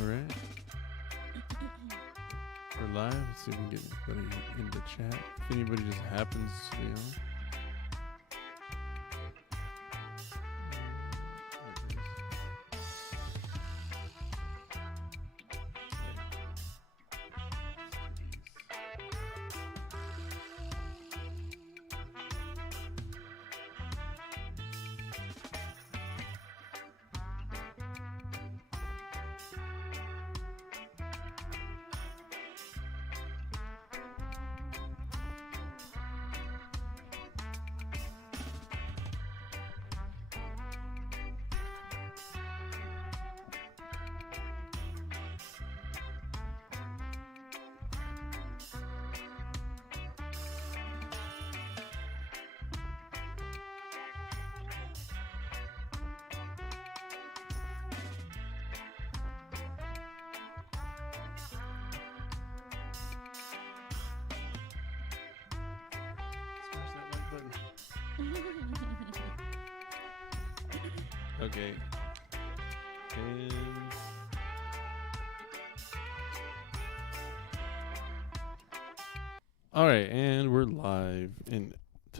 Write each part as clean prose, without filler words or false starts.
All right. We're live. Let's see if we can get anybody in the chat. If anybody just happens to be on. Okay. And all right, and we're live in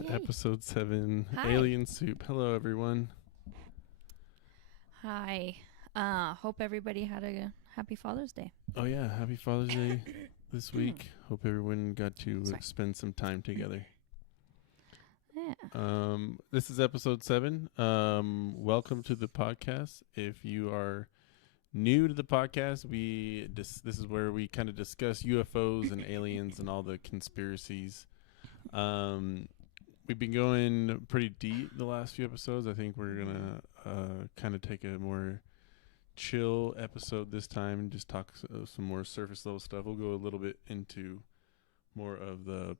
episode 7, Hi. Alien Soup. Hello, everyone. Hi. Hope everybody had a happy Father's Day. Oh yeah, happy Father's Day this week. Hope everyone got to spend some time together. Yeah. This is episode 7. Welcome to the podcast. If you are new to the podcast, this is where we kind of discuss UFOs and aliens and all the conspiracies. We've been going pretty deep the last few episodes. I think we're gonna kind of take a more chill episode this time and just talk some more surface level stuff. We'll go a little bit into more of the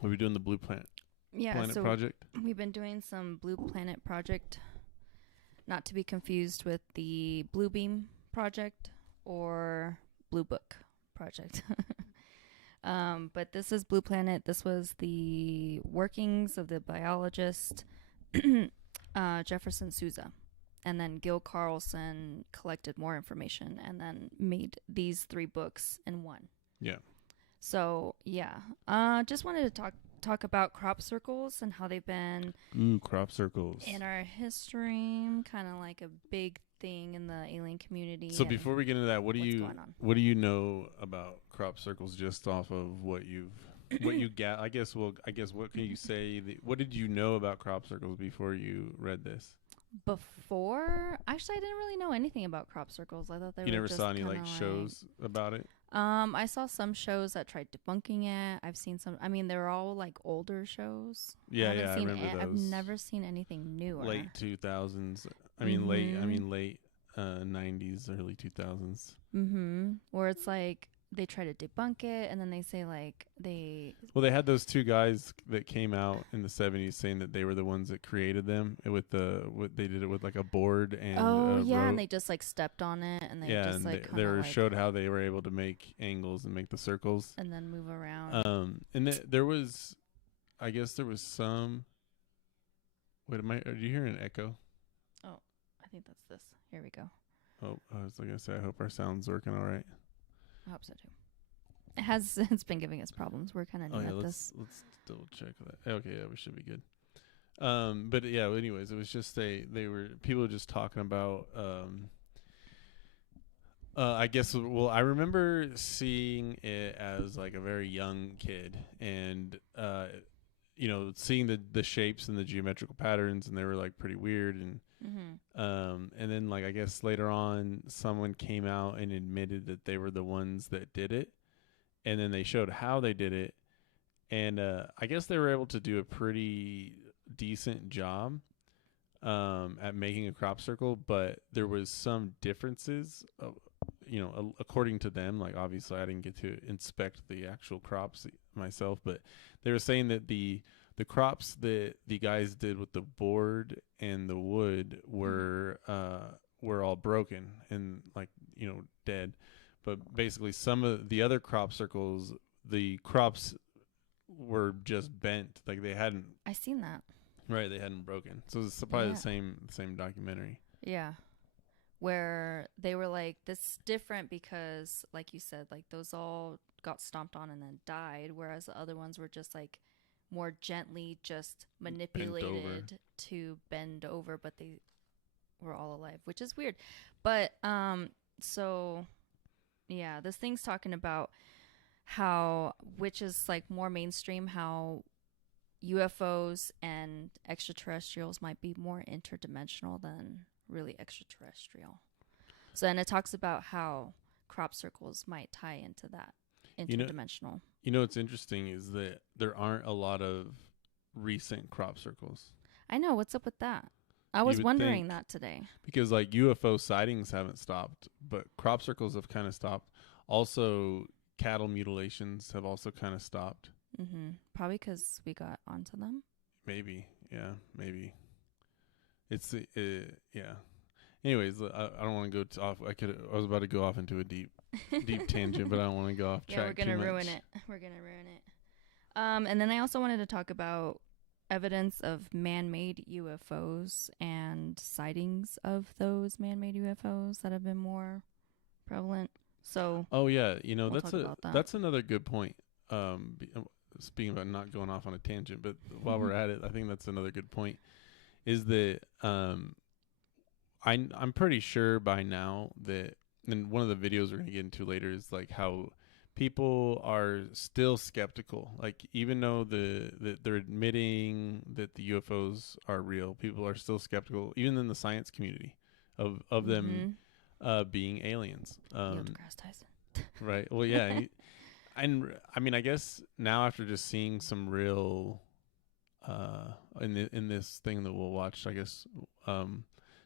what we're doing, the Blue Planet Project. We've been doing some Blue Planet Project, not to be confused with the Blue Beam Project or Blue Book Project. But this is Blue Planet. This was the workings of the biologist Jefferson Souza. And then Gil Carlson collected more information and then made these 3 books in one. Yeah. So, yeah. Just wanted to talk about crop circles and how they've been crop circles in our history, kind of like a big thing in the alien community. So before we get into that, what do you know about crop circles just off of what you get? I guess what can you say? What did you know about crop circles before you read this? Before, actually, I didn't really know anything about crop circles. I thought they were You never just saw any shows about it? I saw some shows that tried debunking it. I've seen some. I mean, they're all like older shows. Yeah, I remember those. I've never seen anything newer. Late 2000s. I mean, late 90s, early 2000s. Where it's like they try to debunk it, and then they say Well, they had those 2 guys that came out in the 70s saying that they were the ones that created them they did it with like a board and and they just like stepped on it, and they showed how they were able to make angles and make the circles and then move around. And there was some. Wait, are you hearing an echo? Oh, I think that's this. Here we go. Oh, I was gonna say, I hope our sound's working all right. I hope so too. It's been giving us problems. We're kind of new at this. Let's double check that. Okay, yeah, we should be good. But yeah, anyways, it was just people were just talking about I remember seeing it as like a very young kid and seeing the shapes and the geometrical patterns, and they were like pretty weird, and and then like I guess later on someone came out and admitted that they were the ones that did it, and then they showed how they did it, and I guess they were able to do a pretty decent job at making a crop circle, but there was some differences according to them. Like, obviously I didn't get to inspect the actual crops myself, but they were saying that the crops that the guys did with the board and the wood were all broken and dead. But basically some of the other crop circles, the crops were just bent. Like they hadn't. I seen that. Right, they hadn't broken. So it's probably the same documentary. Yeah. where they were like, this is different because, like you said, like those all got stomped on and then died, whereas the other ones were just like more gently just manipulated to bend over, but they were all alive, which is weird. But so yeah, this thing's talking about how, which is like more mainstream, how UFOs and extraterrestrials might be more interdimensional than really extraterrestrial. So, and it talks about how crop circles might tie into that interdimensional. You know what's interesting is that there aren't a lot of recent crop circles. I know. What's up with that? I was wondering that today. Because like UFO sightings haven't stopped, but crop circles have kind of stopped. Also, cattle mutilations have also kind of stopped. Mm-hmm. Probably because we got onto them. Maybe. Yeah, maybe. It's yeah. Anyways, I don't want to go off. I was about to go off into a deep tangent, but I don't want to go off track. Yeah, we're gonna ruin it. We're gonna ruin it. And then I also wanted to talk about evidence of man-made UFOs and sightings of those man-made UFOs that have been more prevalent. So, oh yeah, you know, that's another good point. Speaking about not going off on a tangent, but while we're at it, I think that's another good point. Is that I'm pretty sure by now that, and one of the videos we're gonna get into later is like how people are still skeptical. Like even though they're admitting that the UFOs are real, people are still skeptical, even in the science community, of them being aliens. Neil deGrasse Tyson. Right. Well, yeah. And I mean, I guess now after just seeing some real in this thing that we'll watch, I guess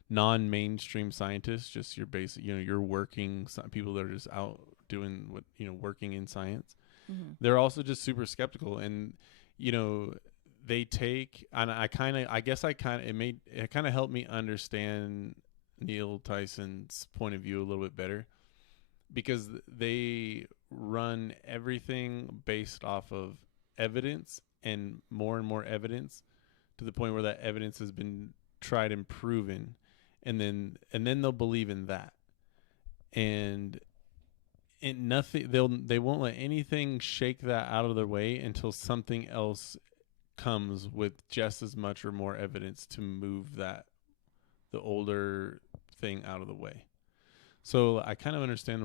non-mainstream scientists, just your basic, your working people that are just out doing what, working in science. Mm-hmm. They're also just super skeptical, and they take, and it kind of helped me understand Neil Tyson's point of view a little bit better, because they run everything based off of evidence and more evidence, to the point where that evidence has been tried and proven, and then they'll believe in that, and nothing, they won't let anything shake that out of their way until something else comes with just as much or more evidence to move the older thing out of the way. So I kind of understand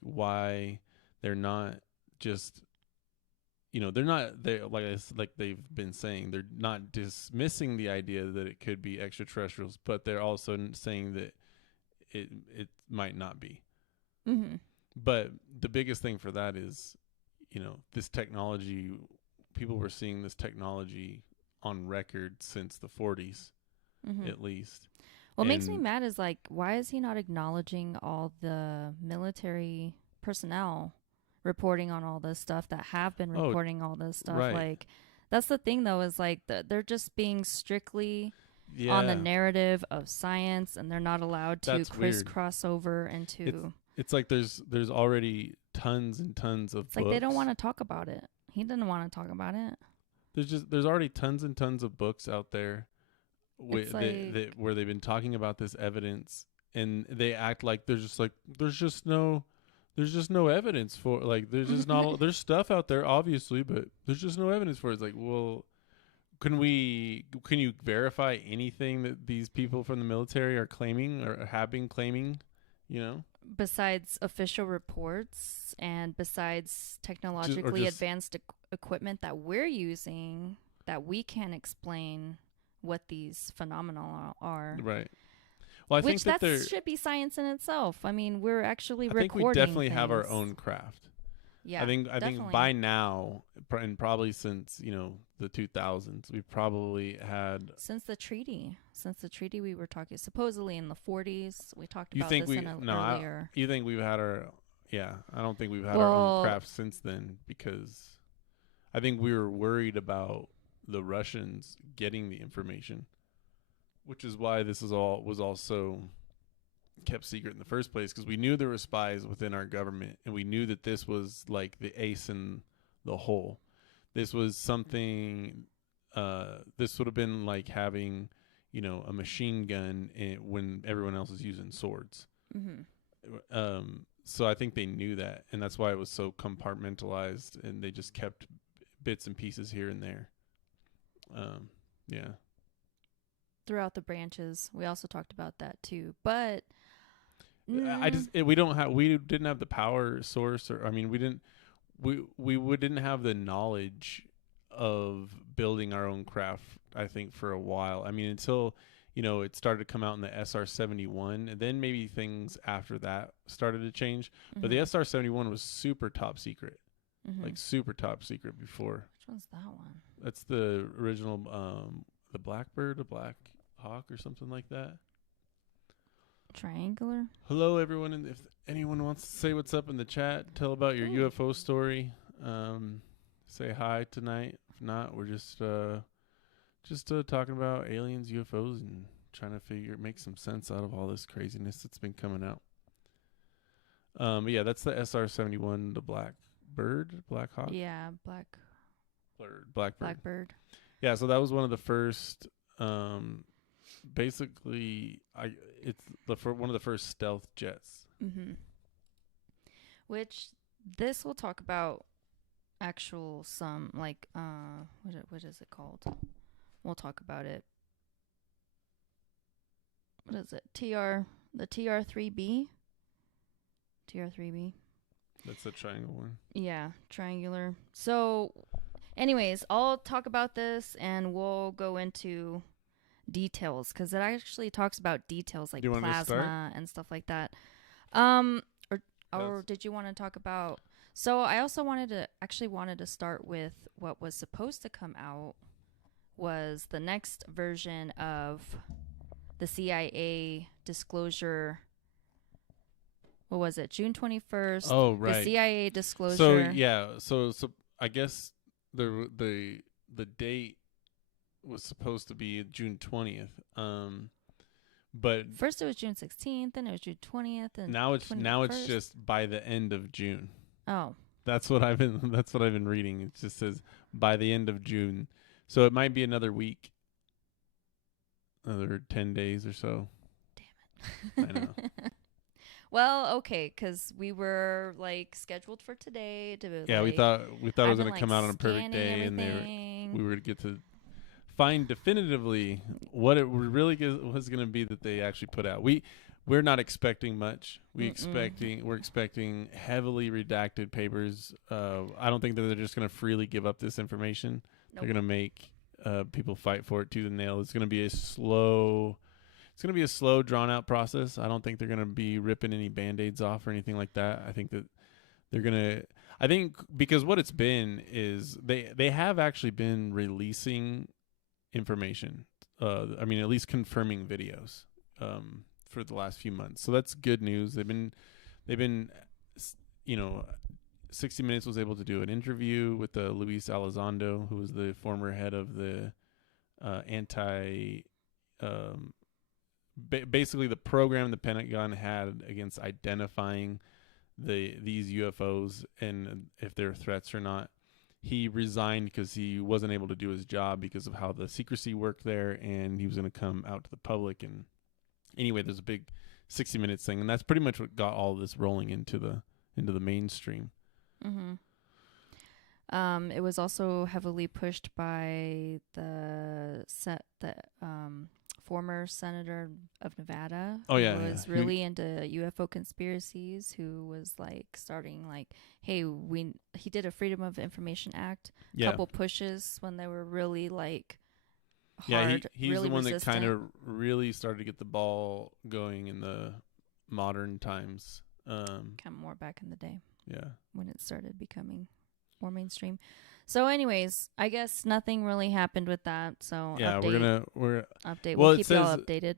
why they're not just, like they've been saying, they're not dismissing the idea that it could be extraterrestrials, but they're also saying that it might not be. Mm-hmm. But the biggest thing for that is, this technology, people were seeing this technology on record since the 40s, at least. What makes me mad is, like, why is he not acknowledging all the military personnel reporting on all this stuff that have been reporting all this stuff? Right. Like, that's the thing, though, is like they're just being strictly on the narrative of science, and they're not allowed to crisscross over into. It's like there's already tons and tons of books. Like they don't want to talk about it. He didn't want to talk about it. There's already tons and tons of books out there where they've been talking about this evidence, and they act like there's just no evidence for, like, there's just not there's stuff out there obviously, but there's just no evidence for it. It's like, well, can you verify anything that these people from the military are claiming or have been claiming, besides official reports and besides technologically advanced equipment that we're using, that we can explain what these phenomena are. Right. Well, I think that should be science in itself. I mean, we're actually recording. I think we definitely have our own craft. Yeah, I think by now, and probably since the 2000s, we've probably had since the treaty. We were talking supposedly in the 40s. We talked about this earlier. You think we've had our? Yeah, I don't think we've had our own craft since then, because I think we were worried about the Russians getting the information, which is why this was also kept secret in the first place, because we knew there were spies within our government, and we knew that this was like the ace in the hole. This was something, this would have been like having, a machine gun when everyone else is using swords. So I think they knew that, and that's why it was so compartmentalized, and they just kept bits and pieces here and there. Yeah. Throughout the branches, we also talked about that too. But we didn't have the power source, or I mean, we didn't have the knowledge of building our own craft. I think for a while. I mean, until it started to come out in the SR-71, and then maybe things after that started to change. But the SR-71 was super top secret, like super top secret before. Which one's that one? That's the original, the Blackbird, a Black Hawk, or something like that. Triangular. Hello, everyone, and if anyone wants to say what's up in the chat, tell about your UFO story. Say hi tonight. If not, we're just talking about aliens, UFOs, and trying to make some sense out of all this craziness that's been coming out. But yeah, that's the SR-71, the Blackbird, Black Hawk. Yeah, Blackbird. Blackbird. Yeah, so that was one of the first. Basically, it's one of the first stealth jets. Which this will talk about some like what is it called? We'll talk about it. What is it? The TR-3B? TR-3B. That's the triangle one. Yeah, triangular. So, anyways, I'll talk about this and we'll go into details because it actually talks about details like plasma and stuff like that. Or did you want to talk about? So I also wanted to start with what was supposed to come out was the next version of the CIA disclosure. What was it? June 21st. Oh, right. The CIA disclosure. So yeah, so I guess the date was supposed to be June 20th. But first it was June 16th, then it was June 20th, and now it's just by the end of June. Oh. That's what I've been reading. It just says by the end of June. So it might be another week. Another 10 days or so. Damn it. I know. Well, okay, because we were like scheduled for today to. Yeah, we thought it was going to come out on a perfect day, everything. and we were to get to find definitively what it really was going to be that they actually put out. We're not expecting much. We're expecting heavily redacted papers. I don't think that they're just going to freely give up this information. Nope. They're going to make people fight for it tooth and nail. It's going to be a slow, drawn out process. I don't think they're going to be ripping any Band-Aids off or anything like that. I think that they're going to, because what it's been is they have actually been releasing information. At least confirming videos, for the last few months. So that's good news. They've been, 60 Minutes was able to do an interview with Luis Elizondo, who was the former head of the basically the program the Pentagon had against identifying these UFOs and if they're threats or not. He resigned because he wasn't able to do his job because of how the secrecy worked there, and he was going to come out to the public. And anyway, there's a big 60 Minutes thing, and that's pretty much what got all this rolling into the mainstream. It was also heavily pushed by the former senator of Nevada. Oh yeah, who was really into UFO conspiracies. Who was like starting like, hey, he did a Freedom of Information Act. Couple pushes when they were really like hard. Yeah, he's really the one resistant. that kind of really started to get the ball going in the modern times. Kind of more back in the day. Yeah, when it started becoming more mainstream. So anyways, I guess nothing really happened with that. So yeah, we're update. We'll keep y'all updated.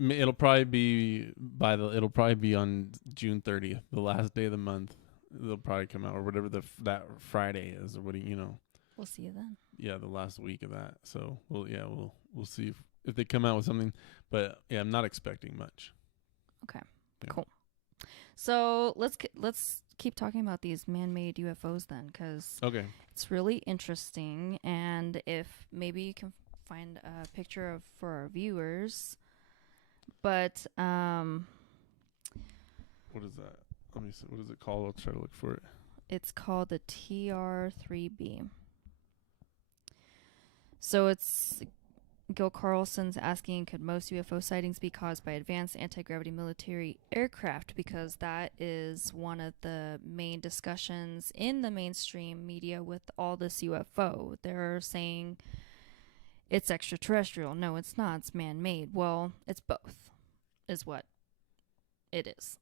It'll probably be on June 30th, the last day of the month. They'll probably come out, or whatever that Friday is, or what do you know. We'll see you then. Yeah, the last week of that. So we'll see if they come out with something. But yeah, I'm not expecting much. Okay, cool. So let's keep talking about these man-made UFOs then, because it's really interesting. And if maybe you can find a picture for our viewers, but what is that? Let me see. What is it called? I'll try to look for it. It's called the TR3B. So it's Gil Carlson's asking, could most UFO sightings be caused by advanced anti-gravity military aircraft? Because that is one of the main discussions in the mainstream media with all this UFO. They're saying it's extraterrestrial. No, it's not. It's man-made. Well, it's both, is what it is.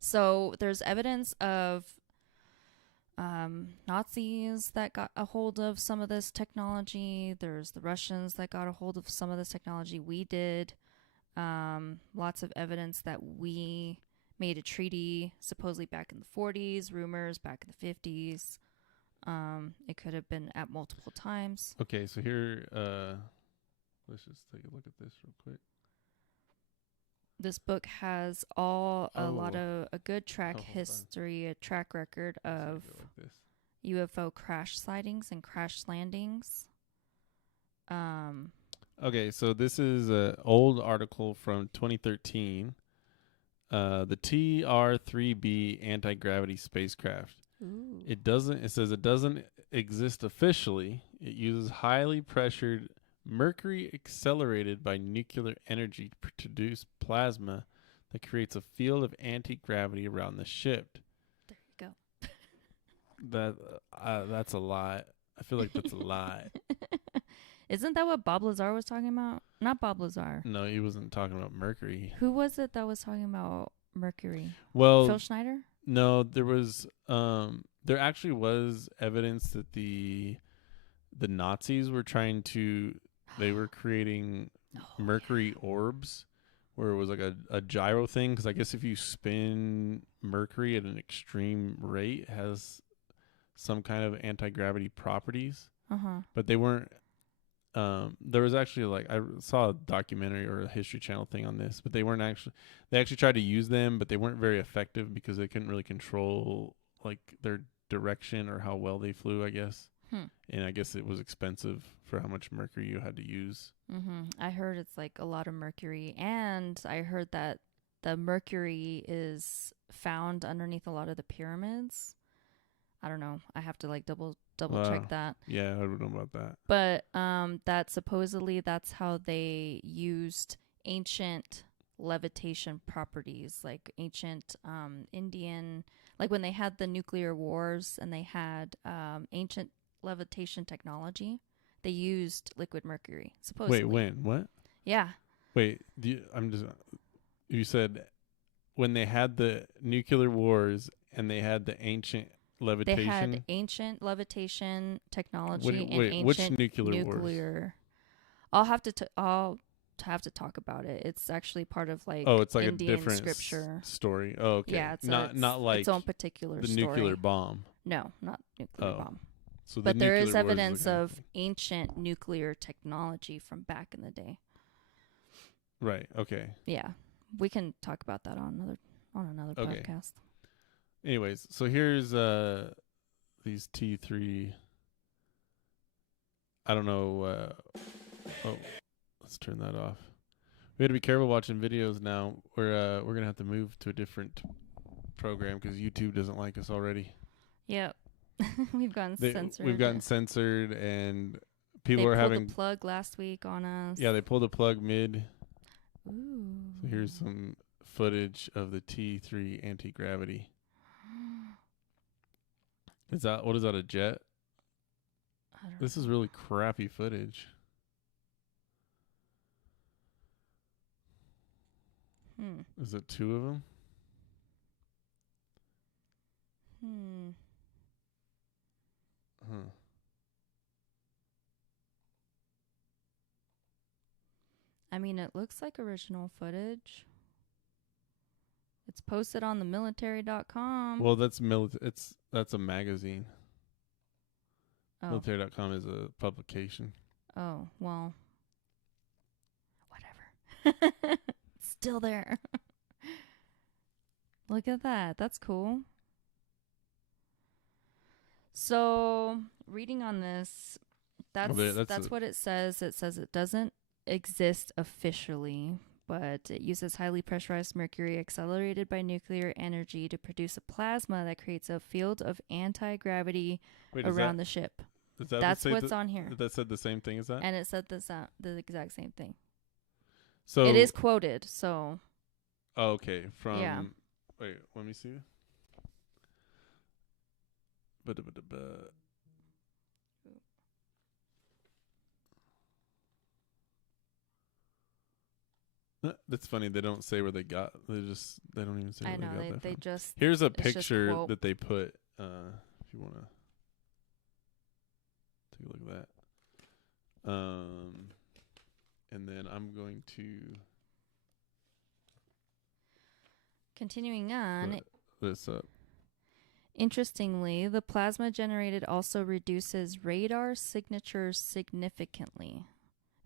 So there's evidence of Nazis that got a hold of some of this technology. There's the Russians that got a hold of some of this technology. We did. Lots of evidence that we made a treaty supposedly back in the 40s, rumors back in the 50s. It could have been at multiple times. Okay, so here, let's just take a look at this real quick. This book has a good track history, a track record of UFO crash sightings and crash landings. Okay, so this is an old article from 2013. The TR-3B anti-gravity spacecraft. Ooh. It says it doesn't exist officially. It uses highly pressured mercury accelerated by nuclear energy to produce plasma that creates a field of anti-gravity around the ship. There you go. That's a lot. I feel like that's a lot. Isn't that what Bob Lazar was talking about? Not Bob Lazar. No, he wasn't talking about mercury. Who was it that was talking about mercury? Well, Phil Schneider? No, there was there actually was evidence that the Nazis were trying to they were creating mercury orbs where it was like a gyro thing, because I guess if you spin mercury at an extreme rate, it has some kind of anti-gravity properties. But they weren't there was actually, like, I saw a documentary or a History Channel thing on this, but they actually tried to use them, but they weren't very effective because they couldn't really control like their direction or how well they flew, I guess. And I guess it was expensive for how much mercury you had to use. I heard it's like a lot of mercury, and I heard that the mercury is found underneath a lot of the pyramids. I don't know. I have to like double check that. Yeah, I don't know about that. But that supposedly that's how they used ancient levitation properties, like ancient Indian, like when they had the nuclear wars and they had ancient levitation technology, they used liquid mercury, supposedly. Wait, when? What? Yeah. Wait, you said when they had the nuclear wars and they had the ancient levitation? They had ancient levitation technology and ancient which nuclear wars? I'll have to talk about it. It's actually part of like it's like Indian a different scripture story. Oh, okay. Yeah, it's not like its own particular the story. nuclear bomb. No, not nuclear bomb. So but there is evidence of ancient nuclear technology from back in the day. Right. Okay. Yeah, we can talk about that on another podcast. Anyways, so here's these T3. I don't know. Let's turn that off. We got to be careful watching videos now. We're gonna have to move to a different program because YouTube doesn't like us already. Yep. We've gotten censored. We've gotten censored, and people are having a plug last week on us. Yeah, they pulled a plug mid. Ooh. So here's some footage of the T3 anti-gravity. What is that, a jet? I don't This know. is really crappy footage. Is it two of them? Huh. I mean, it looks like original footage. It's posted on the military.com. Well, that's a magazine. Oh. Military.com is a publication. Oh, well. Whatever. It's still there. Look at that. That's cool. So, reading on this, that's what it says. It says it doesn't exist officially, but it uses highly pressurized mercury accelerated by nuclear energy to produce a plasma that creates a field of anti-gravity Wait, around the ship. is that That's what's on here. That said the same thing as that? And it said the exact same thing. So it is quoted, so. Oh, okay. From Yeah. Wait, let me see. That's funny. They don't say where they got. They don't even say where I know, they got that they from. just. Here's a it's just picture quote. that they put. If you want to take a look at that. And then I'm going to Continuing on. put this up. Interestingly, the plasma generated also reduces radar signatures significantly.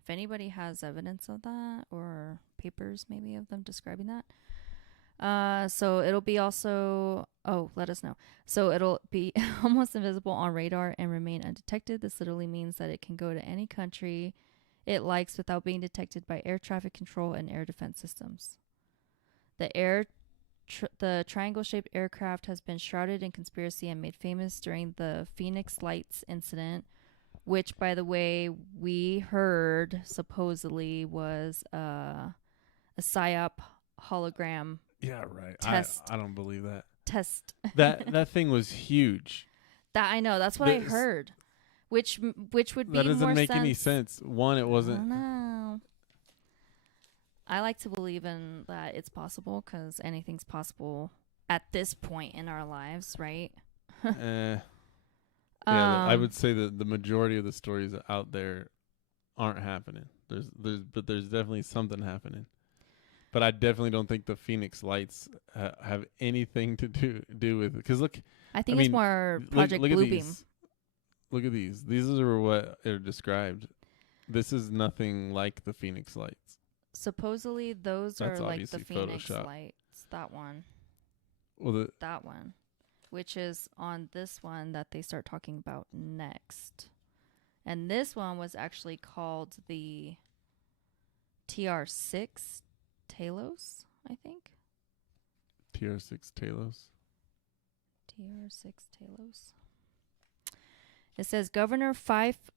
If anybody has evidence of that or papers maybe of them describing that. So it'll be also, let us know. So it'll be almost invisible on radar and remain undetected. This literally means that it can go to any country it likes without being detected by air traffic control and air defense systems. The triangle-shaped aircraft has been shrouded in conspiracy and made famous during the Phoenix Lights incident, which, by the way, we heard supposedly was a PSYOP hologram. Yeah, right. Test. I don't believe that. Test. That thing was huge. That I know. That's what I heard. Which would be more sense. That doesn't make any sense. One, it wasn't. I don't know. I like to believe in that it's possible because anything's possible at this point in our lives, right? Yeah, I would say that the majority of the stories out there aren't happening. But there's definitely something happening. But I definitely don't think the Phoenix Lights have anything to do with it. Because look, I think it's more Project Bluebeam. Look at these. These are what are described. This is nothing like the Phoenix Lights. Supposedly, those That's are like the Phoenix Photoshop. Lights. That one. Well, that one. Which is on this one that they start talking about next. And this one was actually called the TR6 Talos, I think. TR6 Talos. TR6 Talos. It says Governor Fife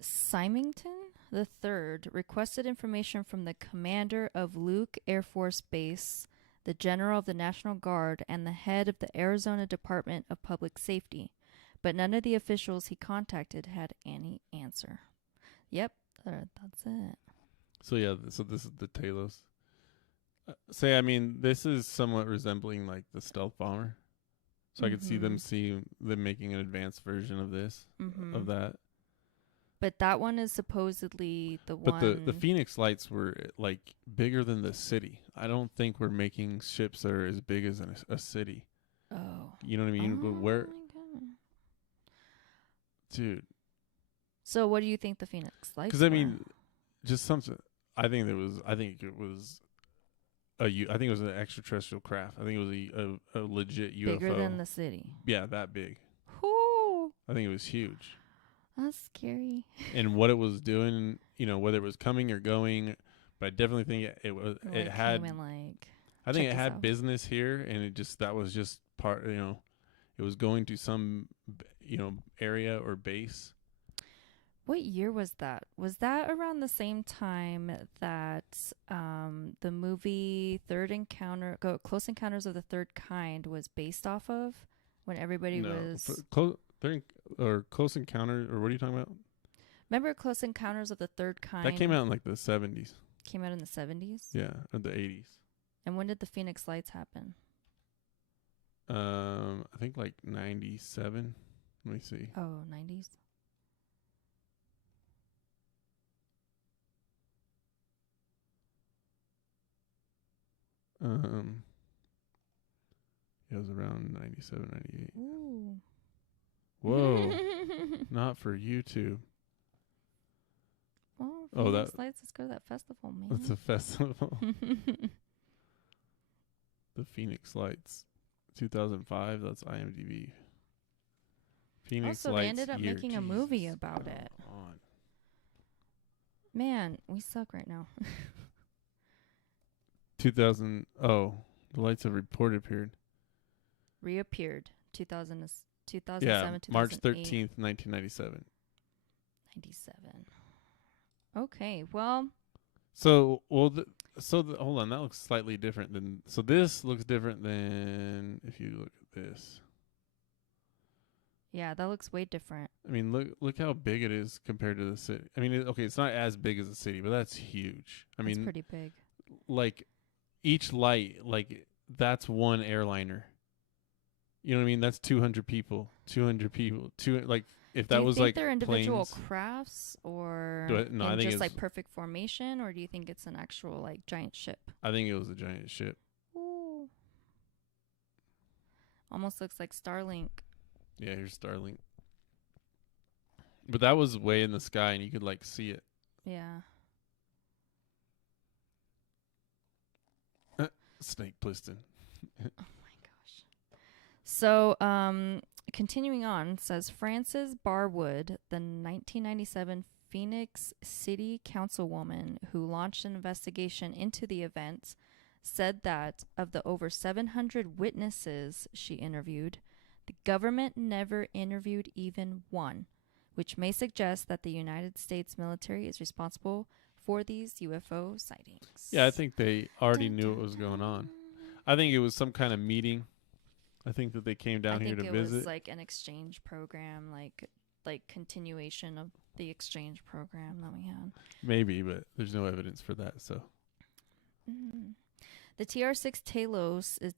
Symington III requested information from the commander of Luke Air Force Base, the general of the National Guard, and the head of the Arizona Department of Public Safety, but none of the officials he contacted had any answer. Yep, that's it. So yeah, so this is the Talos. This is somewhat resembling like the stealth bomber. So I could see them making an advanced version of this, of that. But that one is supposedly the one. But the Phoenix Lights were like bigger than the city. I don't think we're making ships that are as big as a city. Oh. You know what I mean? Oh, where, my dude. So what do you think the Phoenix Lights? Because I mean, just something. I think it was an extraterrestrial craft. I think it was a legit UFO. Bigger than the city. Yeah, that big. Ooh. I think it was huge. That's scary. And what it was doing, whether it was coming or going, but I definitely think it was. It had. I think it had business here, and that was just part. It was going to some, area or base. What year was that? Was that around the same time that the movie Close Encounters of the Third Kind was based off of? When everybody was Close Encounter, or what are you talking about? Remember Close Encounters of the Third Kind? That came out in like the 70s. Came out in the 70s? Yeah, or the 80s. And when did the Phoenix Lights happen? I think like 97. Let me see. Oh, 90s. It was around 97, 98. Ooh. Whoa. Not for YouTube. Well, Phoenix Lights, let's go to that festival, man. It's a festival. The Phoenix Lights. 2005, that's IMDb. Phoenix Lights. They ended up making a movie about it. Man, we suck right now. 2000. Oh, the lights have reappeared. Reappeared 2000, Yeah, 2007, March 2008, 13th, 1997. 97. Okay, well, So, well, hold on. That looks slightly different than. So this looks different than if you look at this. yeah, that looks way different. I mean, look how big it is compared to the city. I mean, okay, it's not as big as the city, but that's huge. I It's mean, pretty big. like each light, like that's one airliner. You know what I mean? That's 200 people. 200 people. Like if Do that you was think like they're individual planes. crafts or No, I in think just it's. like perfect formation, or do you think it's an actual like giant ship? I think it was a giant ship. Ooh. Almost looks like Starlink. Yeah, here's Starlink. But that was way in the sky, and you could like see it. Yeah. Snake Plissken. Oh my gosh. So, continuing on, says Frances Barwood, the 1997 Phoenix City Councilwoman who launched an investigation into the event, said that of the over 700 witnesses she interviewed, the government never interviewed even one, which may suggest that the United States military is responsible for these UFO sightings. Yeah, I think they already knew what was going on. I think it was some kind of meeting. I think that they came down here to I think visit. it was like an exchange program, like continuation of the exchange program that we had. Maybe, but there's no evidence for that. So The TR-6 Talos is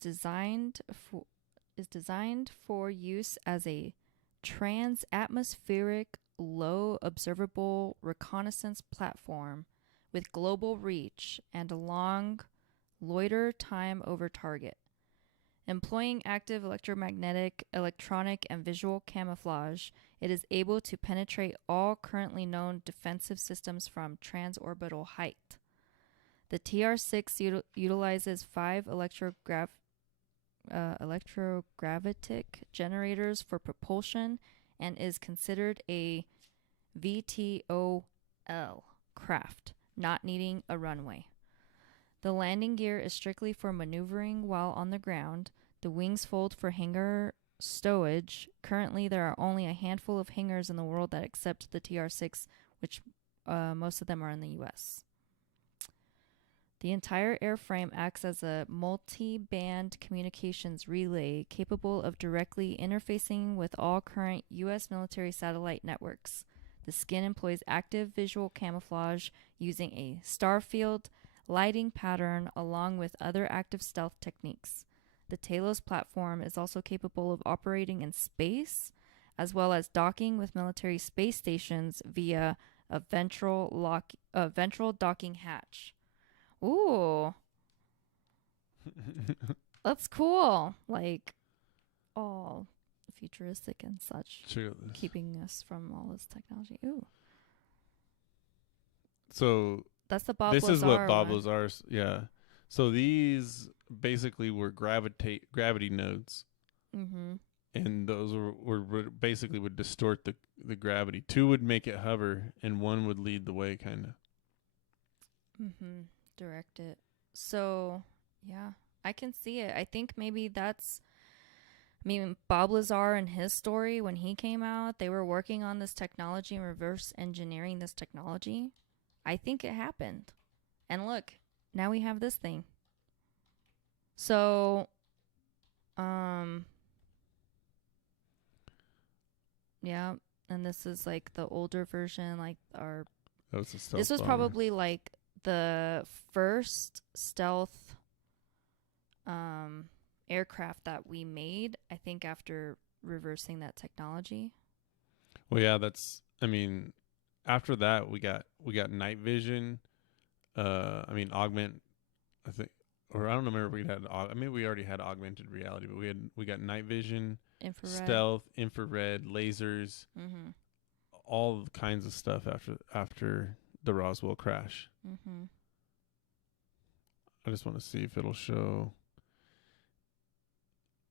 designed for use as a trans-atmospheric low observable reconnaissance platform with global reach and a long loiter time over target. Employing active electromagnetic, electronic, and visual camouflage, it is able to penetrate all currently known defensive systems from transorbital height. The TR-6 utilizes 5 electrogravitic generators for propulsion and is considered a VTOL craft, not needing a runway. The landing gear is strictly for maneuvering while on the ground. The wings fold for hangar stowage. Currently, there are only a handful of hangars in the world that accept the TR-6, which most of them are in the U.S. The entire airframe acts as a multi-band communications relay capable of directly interfacing with all current U.S. military satellite networks. The skin employs active visual camouflage using a star field lighting pattern along with other active stealth techniques. The Talos platform is also capable of operating in space, as well as docking with military space stations via a ventral docking hatch. Ooh. That's cool. Like, all futuristic and such. Keeping us from all this technology. Ooh. So that's the Bob This Lazar is what Bob one. Lazar's. Yeah. So these basically were gravity nodes. Mm-hmm. And those were basically would distort the gravity. 2 would make it hover, and 1 would lead the way, kind of. Mm-hmm. Direct it. So, yeah, I can see it. I think maybe that's... I mean, Bob Lazar and his story, when he came out, they were working on this technology and reverse engineering this technology. I think it happened. And look, now we have this thing. So, yeah, and this is like the older version, like this was probably like the first stealth aircraft that we made, I think, after reversing that technology. Well, yeah, after that we got night vision. Augment. I think, or I don't remember if we had. We already had augmented reality, but we got night vision, infrared, stealth, infrared, lasers, all kinds of stuff after the Roswell crash. I just want to see if it'll show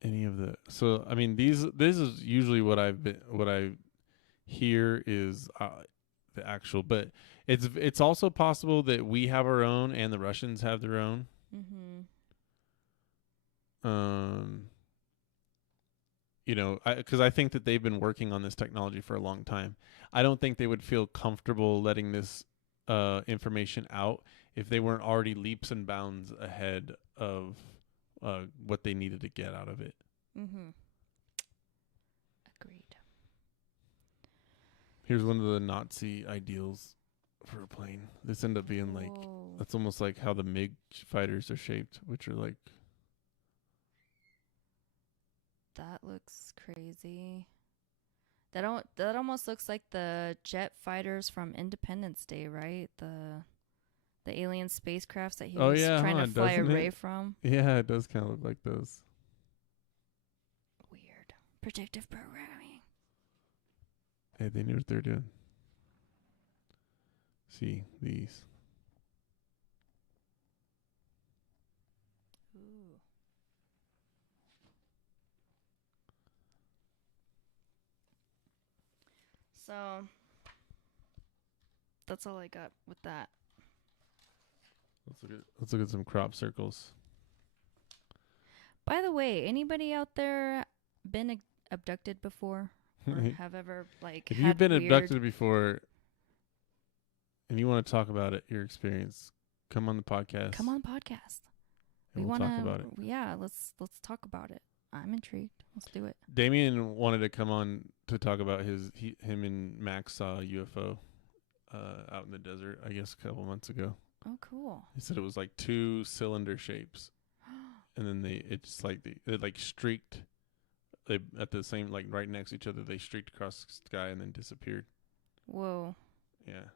any of the. So this is usually what I hear is the actual, but it's also possible that we have our own and the Russians have their own. Mhm. You know, because I think that they've been working on this technology for a long time. I don't think they would feel comfortable letting this information out if they weren't already leaps and bounds ahead of what they needed to get out of it. Mhm. Agreed. Here's one of the Nazi ideals for a plane. This ended up being like, Whoa. that's almost like how the MiG fighters are shaped, which are like, That looks crazy. That almost looks like the jet fighters from Independence Day, right? The alien spacecrafts that he oh was yeah, trying huh, to fly doesn't away it? from. Yeah, it does kind of look like those. Weird. Predictive programming. Hey, they knew what they were doing. See these. Ooh. So that's all I got with that. Let's look at some crop circles. By the way, anybody out there been abducted before, or have ever like If had you've been weird... abducted before and you want to talk about it, your experience, come on the podcast. Come on the podcast. And we'll talk about it. Yeah, let's talk about it. I'm intrigued. Let's do it. Damien wanted to come on to talk about him and Max saw a UFO out in the desert, I guess a couple months ago. Oh, cool. He said it was like 2 cylinder shapes. And then they streaked at the same, like right next to each other, they streaked across the sky and then disappeared. Whoa. Yeah.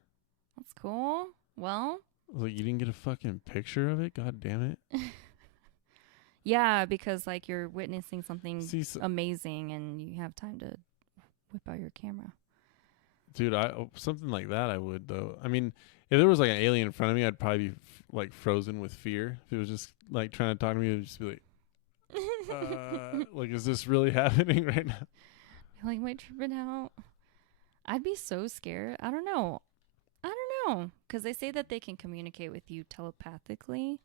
That's cool. Well, I was like, you didn't get a fucking picture of it? God damn it. yeah, because like you're witnessing something See, amazing and you have time to whip out your camera. Dude, something like that I would, though. I mean, if there was like an alien in front of me, I'd probably be like frozen with fear. If it was just like trying to talk to me, I'd just be like, is this really happening right now? Like, am I tripping out? I'd be so scared. I don't know. Because they say that they can communicate with you telepathically.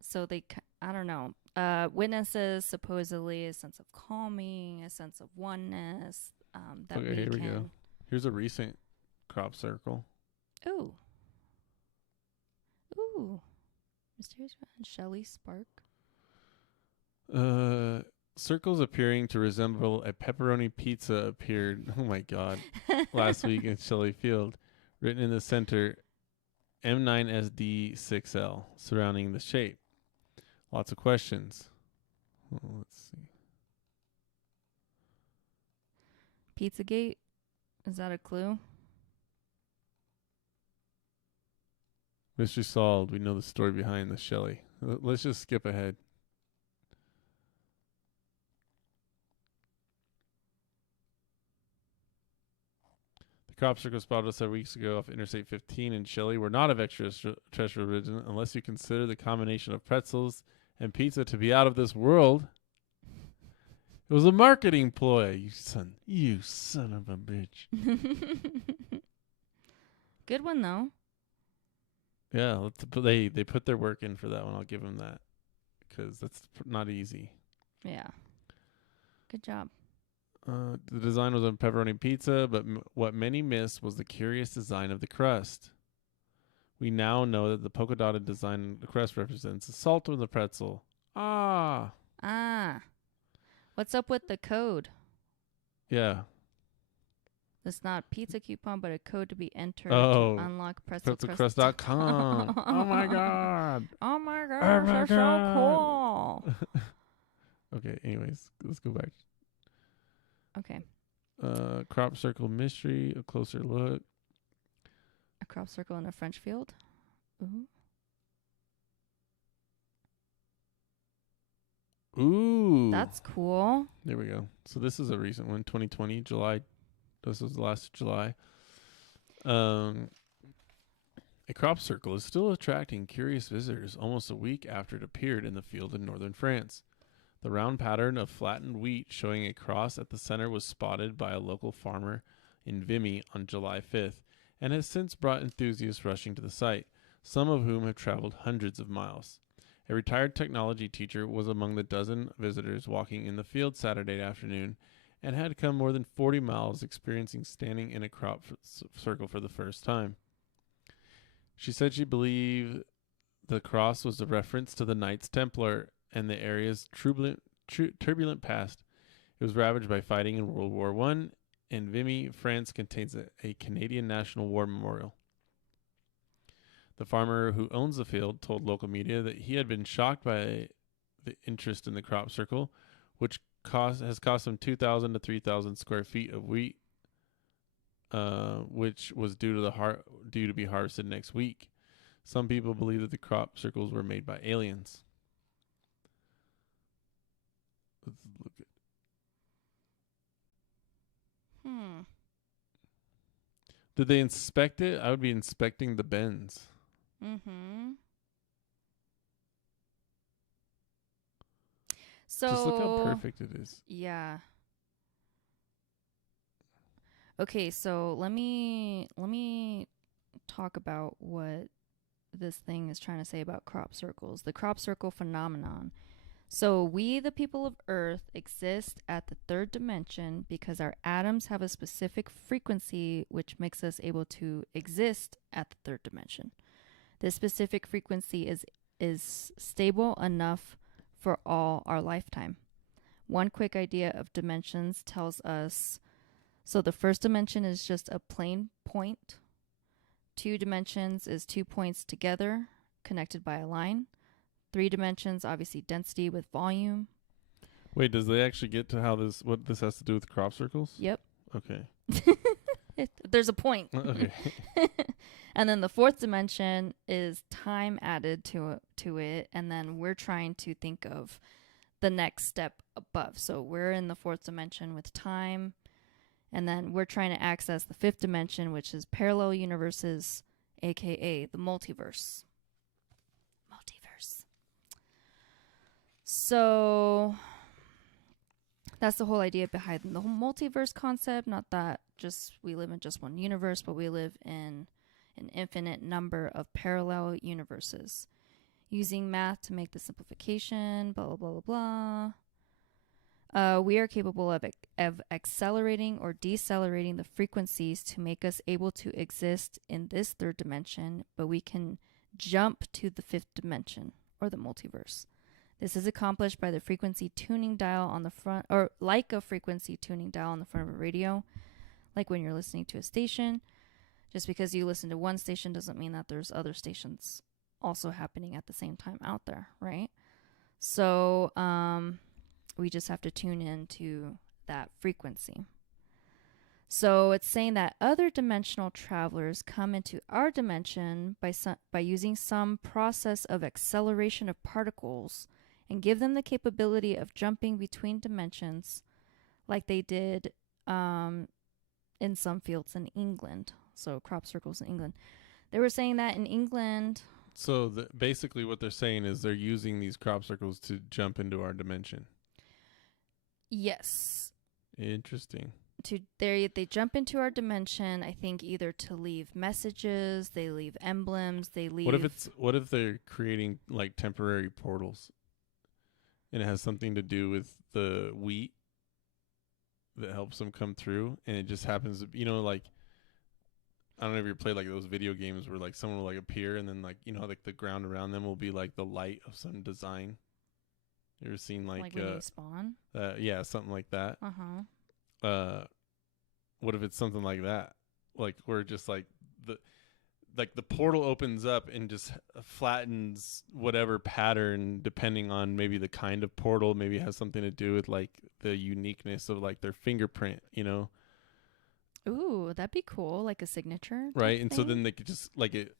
So I don't know. Witnesses supposedly a sense of calming, a sense of oneness. That Okay, here we go. Here's a recent crop circle. Ooh. Mysterious man. Shelly Spark. Circles appearing to resemble a pepperoni pizza appeared, oh my God, last week in Shelley Field. Written in the center, M9SD6L, surrounding the shape. Lots of questions. Well, let's see. Pizzagate? Is that a clue? Mystery solved. We know the story behind the Shelley. Let's just skip ahead. The crop circle spotted us several weeks ago off Interstate 15 in Shelley were not of extraterrestrial origin unless you consider the combination of pretzels and pizza to be out of this world. It was a marketing ploy, you son of a bitch. Good one, though. Yeah, they put their work in for that one. I'll give them that, because that's not easy. Yeah. Good job. The design was on pepperoni pizza, but what many missed was the curious design of the crust. We now know that the polka dotted design of the crust represents the salt of the pretzel. Ah. What's up with the code? Yeah. It's not pizza coupon, but a code to be entered Oh, to unlock pretzelcrust.com. pretzelcrust.com. Oh my God. Oh my gosh, Oh my that's God. so cool. Okay, anyways, let's go back. Okay. Crop circle mystery, a closer look. A crop circle in a French field. Ooh. That's cool. There we go. So this is a recent one, 2020, July. This was the last July. A crop circle is still attracting curious visitors almost a week after it appeared in the field in northern France. The round pattern of flattened wheat showing a cross at the center was spotted by a local farmer in Vimy on July 5th and has since brought enthusiasts rushing to the site, some of whom have traveled hundreds of miles. A retired technology teacher was among the dozen visitors walking in the field Saturday afternoon and had come more than 40 miles experiencing standing in a crop circle for the first time. She said she believed the cross was a reference to the Knights Templar and the area's turbulent past. It was ravaged by fighting in World War I, and Vimy, France contains a Canadian National War Memorial. The farmer who owns the field told local media that he had been shocked by the interest in the crop circle, which has cost him 2,000 to 3,000 square feet of wheat, which was due to be harvested next week. Some people believe that the crop circles were made by aliens. Let's look at. Did they inspect it? I would be inspecting the bends. So just look how perfect it is. Yeah. Okay, so let me talk about what this thing is trying to say about crop circles. The crop circle phenomenon. So we, the people of Earth, exist at the third dimension because our atoms have a specific frequency which makes us able to exist at the third dimension. This specific frequency is stable enough for all our lifetime. One quick idea of dimensions tells us, so the first dimension is just a plain point. 2 dimensions is 2 points together, connected by a line. 3 dimensions, obviously density with volume. Wait, does they actually get to what this has to do with crop circles? Yep. Okay. There's a point. Okay. And then the 4th dimension is time added to it, and then we're trying to think of the next step above. So we're in the 4th dimension with time, and then we're trying to access the 5th dimension, which is parallel universes, aka the multiverse. So that's the whole idea behind the whole multiverse concept. Not that just we live in just one universe, but we live in an infinite number of parallel universes. Using math to make the simplification, blah, blah, blah, blah, blah. We are capable of accelerating or decelerating the frequencies to make us able to exist in this 3rd dimension, but we can jump to the 5th dimension or the multiverse. This is accomplished by the frequency tuning dial on the front, or like a frequency tuning dial on the front of a radio, like when you're listening to a station. Just because you listen to one station doesn't mean that there's other stations also happening at the same time out there, right? So we just have to tune into that frequency. So it's saying that other dimensional travelers come into our dimension by using some process of acceleration of particles and give them the capability of jumping between dimensions like they did in some fields in England. So crop circles in England. They were saying that in England. So basically what they're saying is they're using these crop circles to jump into our dimension. Yes. Interesting. They jump into our dimension, I think, either to leave messages, they leave emblems, they leave. What if they're creating like temporary portals, and it has something to do with the wheat that helps them come through, and it just happens to, like, I don't know if you played like those video games where like someone will like appear and then like how like the ground around them will be like the light of some design. You ever seen like when you spawn? Yeah, something like that. What if it's something like that? Like where just like the portal opens up and just flattens whatever pattern depending on maybe the kind of portal. Maybe it has something to do with like the uniqueness of like their fingerprint, Ooh, that'd be cool, like a signature. Right, and thing. so then they could just like it.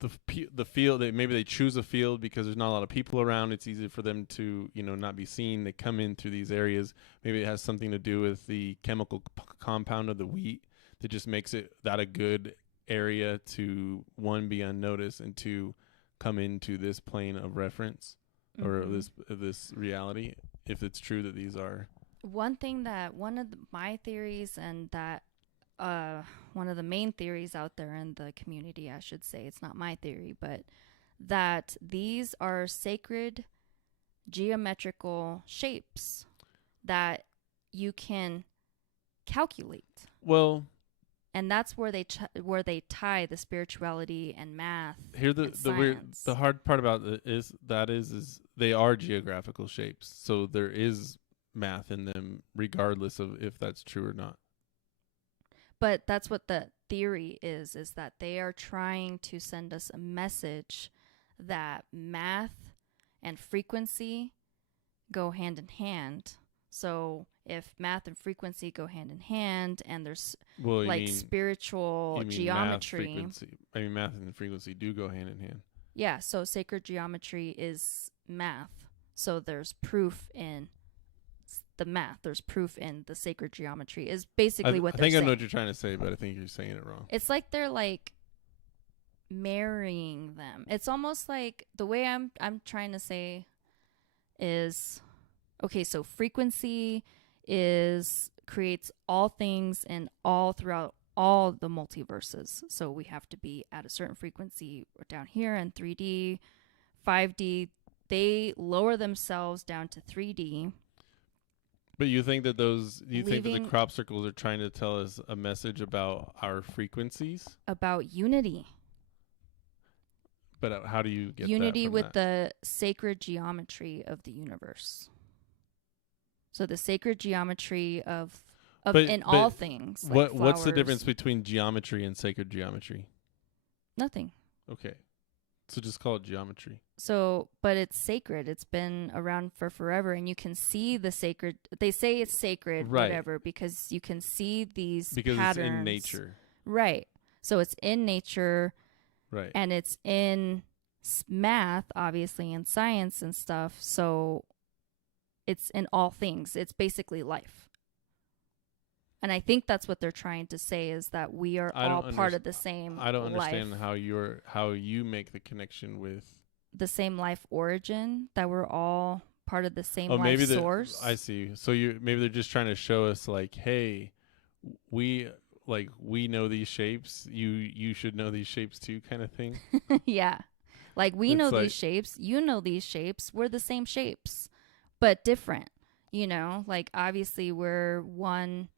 The field, maybe they choose a field because there's not a lot of people around. It's easy for them to, not be seen. They come in through these areas. Maybe it has something to do with the chemical compound of the wheat that just makes it that a good area to, one, be unnoticed, and two, come into this plane of reference or this reality, if it's true that these are. One of my theories, and that one of the main theories out there in the community, I should say, it's not my theory, but that these are sacred geometrical shapes that you can calculate. Well, and that's where they tie the spirituality and math. Here and the weird science. the hard part about it is they are geographical shapes, so there is math in them, regardless of if that's true or not. But that's what the theory is that they are trying to send us a message that math and frequency go hand in hand. So if math and frequency go hand in hand, and there's spiritual geometry. Math and frequency do go hand in hand. Yeah, so sacred geometry is math. So there's proof in the math. There's proof in the sacred geometry is basically what they're saying. I know what you're trying to say, but I think you're saying it wrong. It's like they're like marrying them. It's almost like the way I'm trying to say is, okay, so frequency creates all things and all throughout all the multiverses. So we have to be at a certain frequency down here in 3D, 5D. They lower themselves down to 3D. But you think that think that the crop circles are trying to tell us a message about our frequencies? About unity. But how do you get unity with the sacred geometry of the universe? So the sacred geometry of all things. Like what's the difference between geometry and sacred geometry? Nothing. Okay. So just call it geometry. So, but it's sacred. It's been around for forever, and you can see the sacred. They say it's sacred, right, whatever, because you can see these patterns. It's in nature. Right. So it's in nature. Right. And it's in math, obviously, and science and stuff. So it's in all things. It's basically life. And I think that's what they're trying to say, is that we are all part of the same life. I don't understand how you make the connection with the same life origin, that we're all part of the same life source. I see. So maybe they're just trying to show us, like, hey, we know these shapes, you should know these shapes too, kind of thing. Yeah. Like, we know these shapes, you know these shapes, we're the same shapes, but different, like, obviously we're one.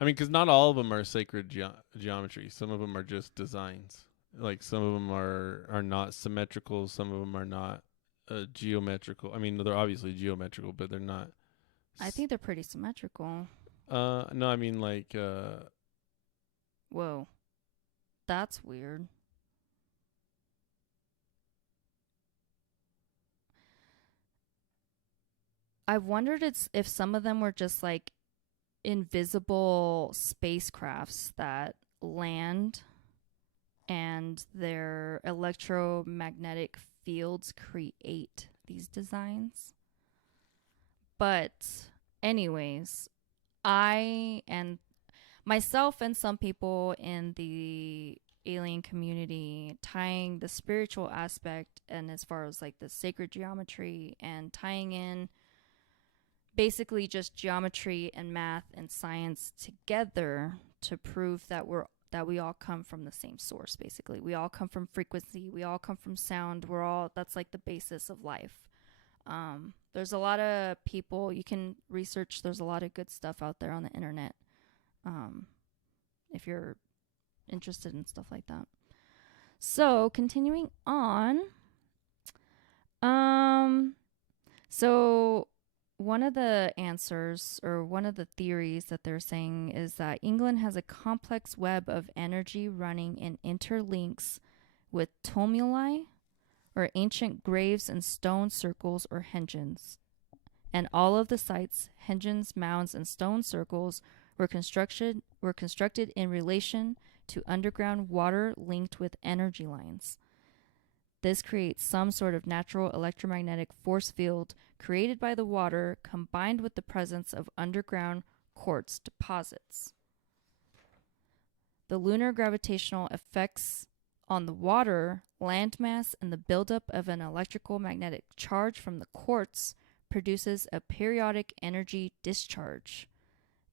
I mean, because not all of them are sacred geometry. Some of them are just designs. Like, some of them are not symmetrical. Some of them are not geometrical. I mean, they're obviously geometrical, but they're not. I think they're pretty symmetrical. No, I mean, like. Whoa, that's weird. I've wondered if some of them were just like invisible spacecrafts that land, and their electromagnetic fields create these designs. But anyways, I and myself and some people in the alien community tying the spiritual aspect, and as far as like the sacred geometry, and tying in basically just geometry and math and science together to prove that we all come from the same source. Basically, we all come from frequency, we all come from sound, that's like the basis of life. There's a lot of people you can research. There's a lot of good stuff out there on the internet, if you're interested in stuff like that. So continuing on, so one of the answers, or one of the theories that they're saying, is that England has a complex web of energy running in interlinks with tumuli, or ancient graves and stone circles or hengens. And all of the sites, hengens, mounds, and stone circles were constructed in relation to underground water linked with energy lines. This creates some sort of natural electromagnetic force field created by the water, combined with the presence of underground quartz deposits. The lunar gravitational effects on the water, landmass, and the buildup of an electrical magnetic charge from the quartz produces a periodic energy discharge.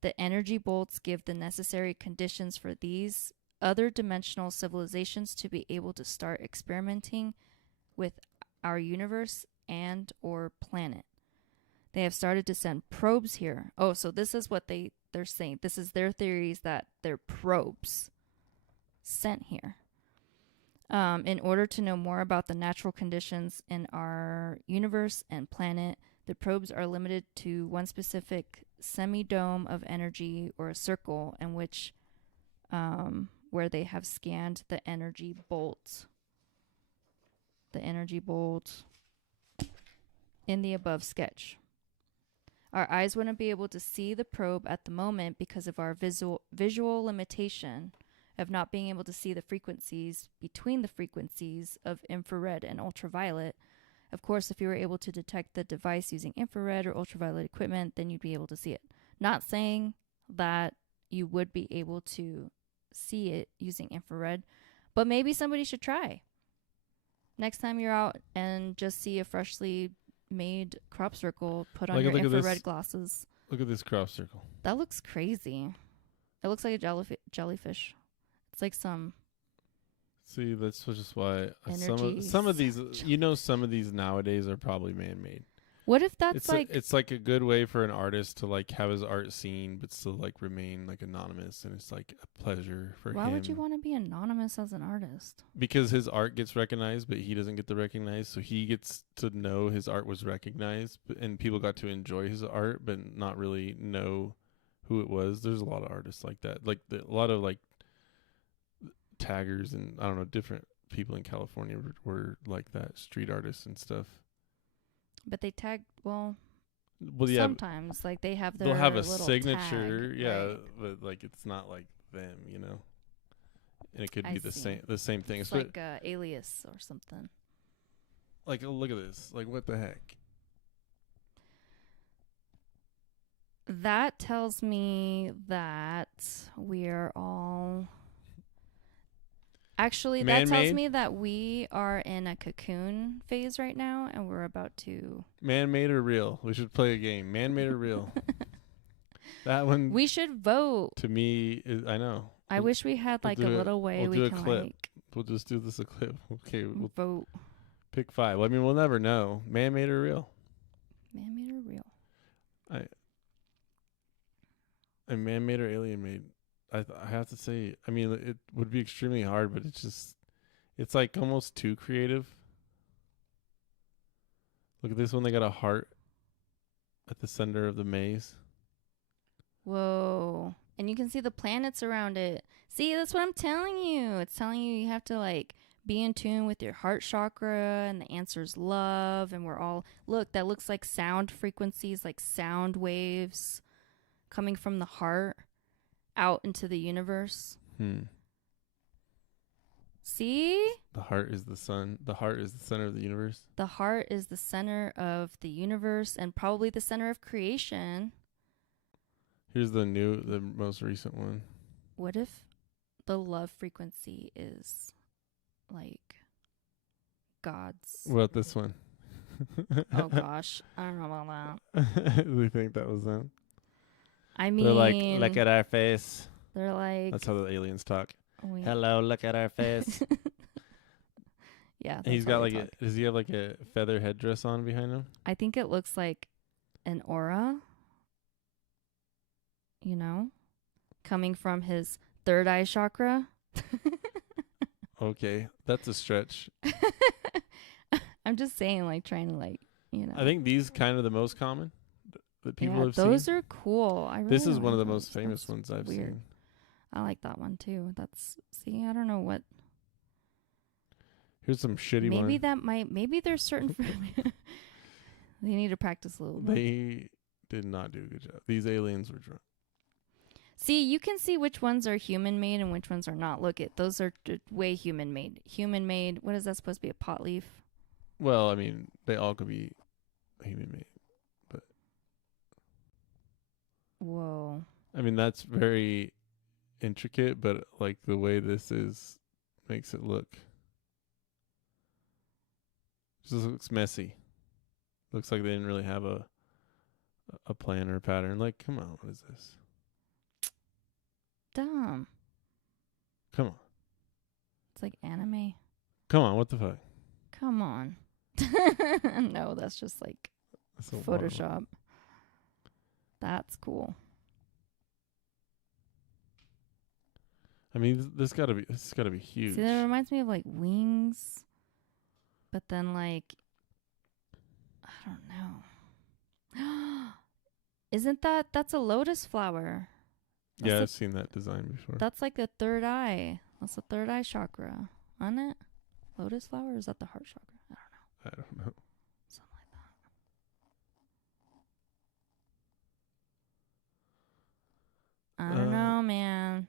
The energy bolts give the necessary conditions for these other dimensional civilizations to be able to start experimenting with our universe and or planet. They have started to send probes here. Oh, so this is what they're saying. This is their theories that they're probes sent here. In order to know more about the natural conditions in our universe and planet, the probes are limited to one specific semi-dome of energy or a circle in which, where they have scanned the energy bolts. The energy bolts in the above sketch. Our eyes wouldn't be able to see the probe at the moment because of our visual limitation of not being able to see the frequencies between the frequencies of infrared and ultraviolet. Of course, if you were able to detect the device using infrared or ultraviolet equipment, then you'd be able to see it. Not saying that you would be able to see it using infrared, but maybe somebody should try. Next time you're out and just see a freshly made crop circle, put on your infrared glasses. Look at this crop circle. That looks crazy. It looks like a jellyfish. It's like some. See, that's just why some of these, some of these nowadays are probably man-made. What if that's it's like a good way for an artist to like have his art seen, but still like remain like anonymous, and it's like a pleasure for him. Why would you want to be anonymous as an artist? Because his art gets recognized, but he doesn't get to recognize, so he gets to know his art was recognized, and people got to enjoy his art, but not really know who it was. There's a lot of artists like that, like a lot of like taggers and I don't know, different people in California were like that, street artists and stuff. But they tag yeah, sometimes like they'll have a signature tag, yeah, right? but like it's not like them, and it could be the same thing. It's like a alias or something. Like, oh, look at this, like what the heck. That tells me that we're all actually Man-made? That tells me that we are in a cocoon phase right now, and we're about to Man-made or real? We should play a game. Man-made or real? That one. We should vote. To me, I know. I wish we had like a little way we can like. We'll just do this a clip. Okay, we'll vote. Pick 5. Well, I mean, we'll never know. Man-made or real? Man-made or real? And man-made or alien-made? I have to say, I mean, it would be extremely hard, but it's like almost too creative. Look at this one. They got a heart at the center of the maze. Whoa. And you can see the planets around it. See, that's what I'm telling you. It's telling you have to like be in tune with your heart chakra, and the answer's love. And we're all, look, that looks like sound frequencies, like sound waves coming from the heart out into the universe. See? The heart is the sun. The heart is the center of the universe. The heart is the center of the universe and probably the center of creation. Here's the most recent one. What if the love frequency is like God's? What about this one? Oh gosh, I don't know about that. We think that was them. I mean, they're like, look at our face. They're like, that's how the aliens talk. Oh, hello, look at our face. Yeah. He's got like does he have like a feather headdress on behind him? I think it looks like an aura, coming from his third eye chakra. Okay, that's a stretch. I'm just saying, like, trying to, like, I think these kind of the most common that people have seen. Those are cool. This is one of the most famous ones I've seen. I like that one too. I don't know what. Here's some shitty one. Maybe there's certain. They need to practice a little bit. They did not do a good job. These aliens were drunk. See, you can see which ones are human-made and which ones are not. Look, those are way human-made. Human-made, what is that supposed to be, a pot leaf? Well, I mean, they all could be human-made, but... Whoa. I mean, that's very intricate, but, like, the way this is makes it look... It just looks messy. Looks like they didn't really have a plan or a pattern. Like, come on, what is this? Dumb. Come on. It's like anime. Come on, what the fuck? Come on. No, that's just like That's a wild- Photoshop. That's cool. I mean, this gotta be huge. See, that reminds me of like wings, but then like I don't know. Isn't that's a lotus flower? Yeah, That's I've seen that design before. That's like the third eye. That's the third eye chakra, isn't it? Lotus flower, or is that the heart chakra? I don't know. I don't know. Something like that. I don't know, man.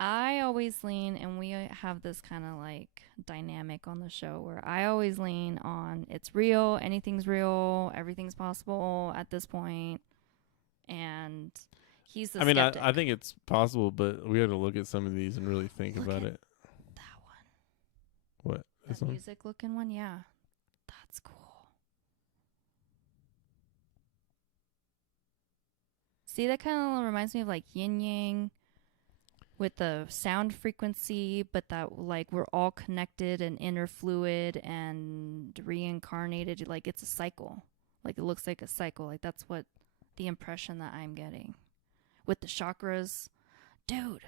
I always lean, and we have this kind of like dynamic on the show where I always lean on it's real, anything's real, everything's possible at this point, and he's the skeptic. I think it's possible, but we have to look at some of these and really think about it. That one. What? This That one? music looking one, yeah. That's cool. See, that kind of reminds me of like yin yang with the sound frequency, but that like we're all connected and interfluid and reincarnated. Like it's a cycle. Like it looks like a cycle. Like that's what the impression that I'm getting with the chakras. Dude.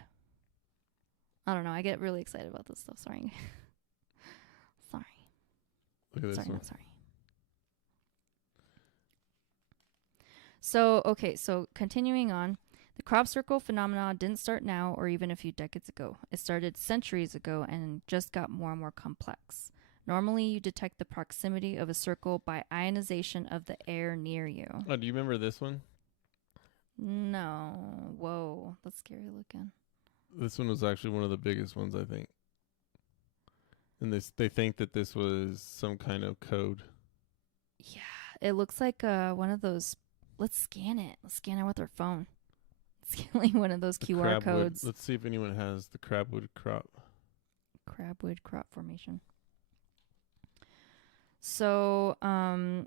I don't know. I get really excited about this stuff. Sorry. Sorry. Look at this Sorry, one. not sorry. So, okay, so continuing on, the crop circle phenomenon didn't start now or even a few decades ago. It started centuries ago and just got more and more complex. Normally, you detect the proximity of a circle by ionization of the air near you. Oh, do you remember this one? No. Whoa, that's scary looking. This one was actually one of the biggest ones, I think. And they think that this was some kind of code. Yeah, it looks like one of those. Let's scan it. Let's scan it with our phone. Scanning one of those QR codes. Let's see if anyone has the crabwood crop. Crabwood crop formation. So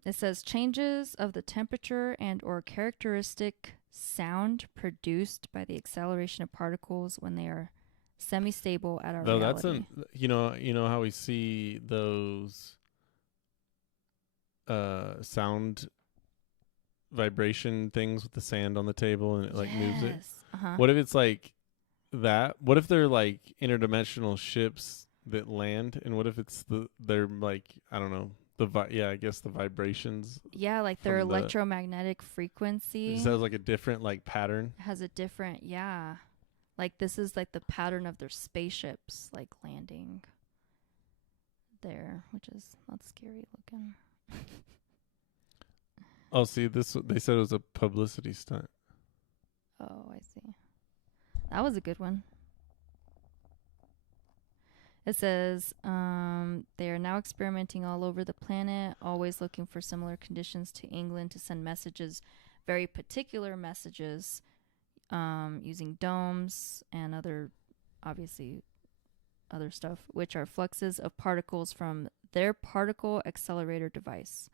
it says changes of the temperature and or characteristic sound produced by the acceleration of particles when they are semi-stable at our reality. You know how we see those sound vibration things with the sand on the table and it like moves it. Uh-huh. What if it's like that? What if they're like interdimensional ships that land, and what if it's they're like, I don't know, I guess the vibrations. Yeah, like their electromagnetic frequency. It just has like a different like pattern. Has a different, yeah. Like this is like the pattern of their spaceships like landing there, which is not scary looking. Oh, see, they said it was a publicity stunt. Oh, I see. That was a good one. It says they are now experimenting all over the planet, always looking for similar conditions to England to send messages, very particular messages, using domes and other stuff, which are fluxes of particles from their particle accelerator device.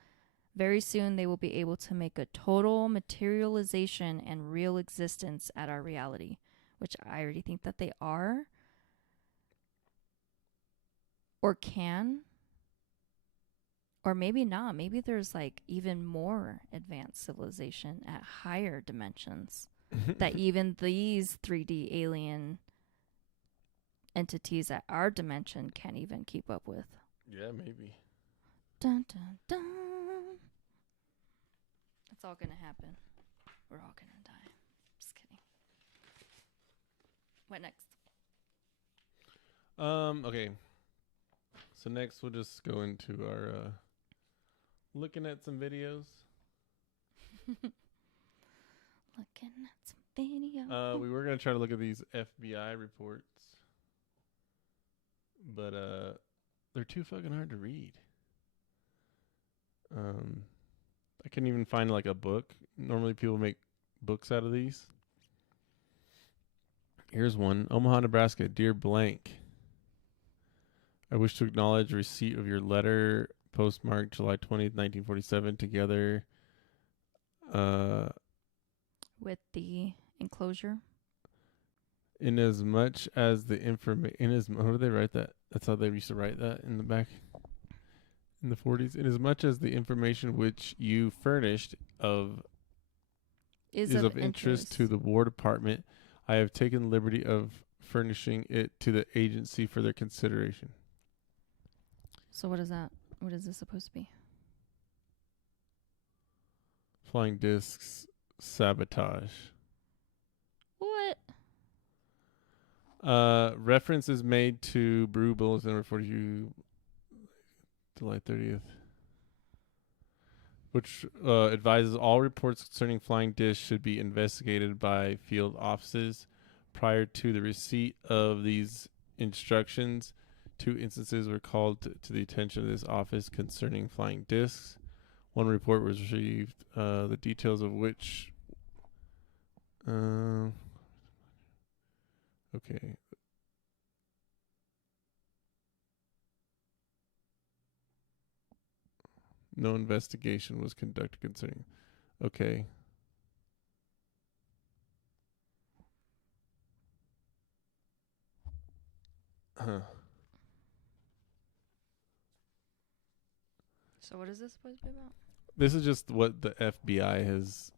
Very soon they will be able to make a total materialization and real existence at our reality, which I already think that they are. Or can. Or maybe not. Maybe there's like even more advanced civilization at higher dimensions that even these 3D alien entities at our dimension can't even keep up with. Yeah, maybe. Dun, dun, dun. It's all gonna happen. We're all gonna die. Just kidding. What next? Okay. So next we'll just go into our looking at some videos. Looking at some video. We were gonna try to look at these FBI reports, but they're too fucking hard to read. I couldn't even find like a book. Normally people make books out of these. Here's one. Omaha, Nebraska. Dear blank. I wish to acknowledge receipt of your letter postmarked July 20th, 1947 together. With the enclosure. In as much as the information... How do they write that? That's how they used to write that in the back? in the 40s, inasmuch as the information which you furnished is of interest to the War Department, I have taken the liberty of furnishing it to the agency for their consideration. So what is that? What is this supposed to be? Flying discs sabotage. What? Reference is made to Brew Bulletin number 42, July 30th, which advises all reports concerning flying discs should be investigated by field offices. Prior to the receipt of these instructions, 2 instances were called to the attention of this office concerning flying discs. One report was received, the details of which... okay. No investigation was conducted concerning... Okay. Huh. So what is this supposed to be about? This is just what the FBI has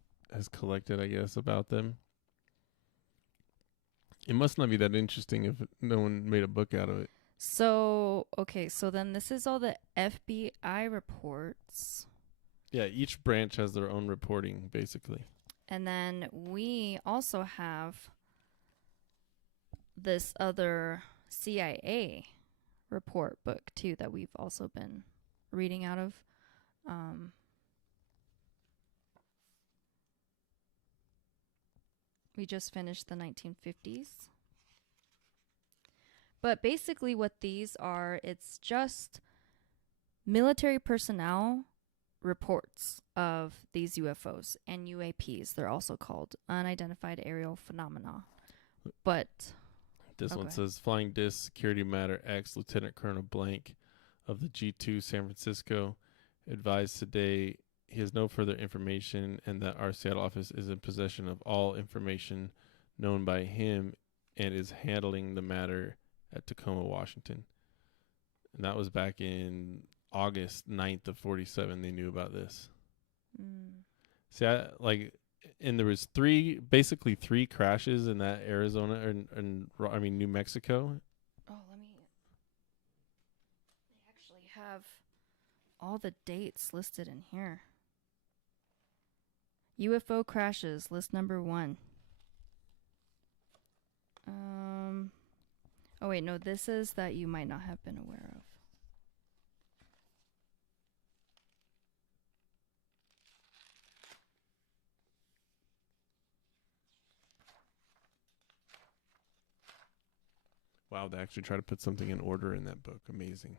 collected, I guess, about them. It must not be that interesting if no one made a book out of it. So, okay, so then this is all the FBI reports. Yeah, each branch has their own reporting, basically. And then we also have this other CIA report book, too, that we've also been reading out of. We just finished the 1950s. But basically what these are, it's just military personnel reports of these UFOs and UAPs. They're also called unidentified aerial phenomena. But this one says Flying Disc Security Matter X Lieutenant Colonel Blank of the G2 San Francisco advised today he has no further information and that our Seattle office is in possession of all information known by him and is handling the matter at Tacoma, Washington. And that was back in August 9th of 47 they knew about this. See, and there was basically three crashes in that Arizona and New Mexico. Oh, they actually have all the dates listed in here. UFO crashes, list number 1. Oh wait, no, this is that you might not have been aware of. Wow, they actually try to put something in order in that book. Amazing.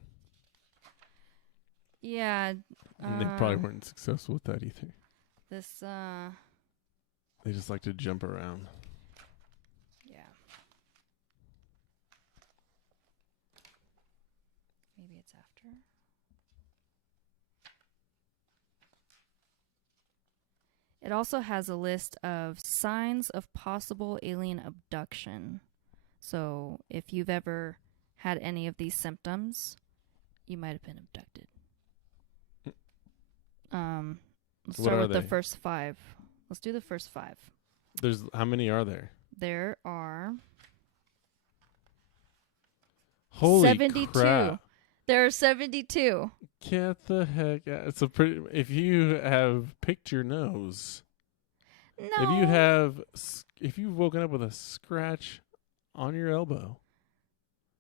Yeah. And they probably weren't successful with that either. They just like to jump around. Yeah. Maybe it's after. It also has a list of signs of possible alien abduction. So if you've ever had any of these symptoms, you might have been abducted. Let's start with the first 5. Let's do the first 5. How many are there? There are Holy 72. Crap. There are 72. Get the heck out. It's if you have picked your nose. No. If you've woken up with a scratch on your elbow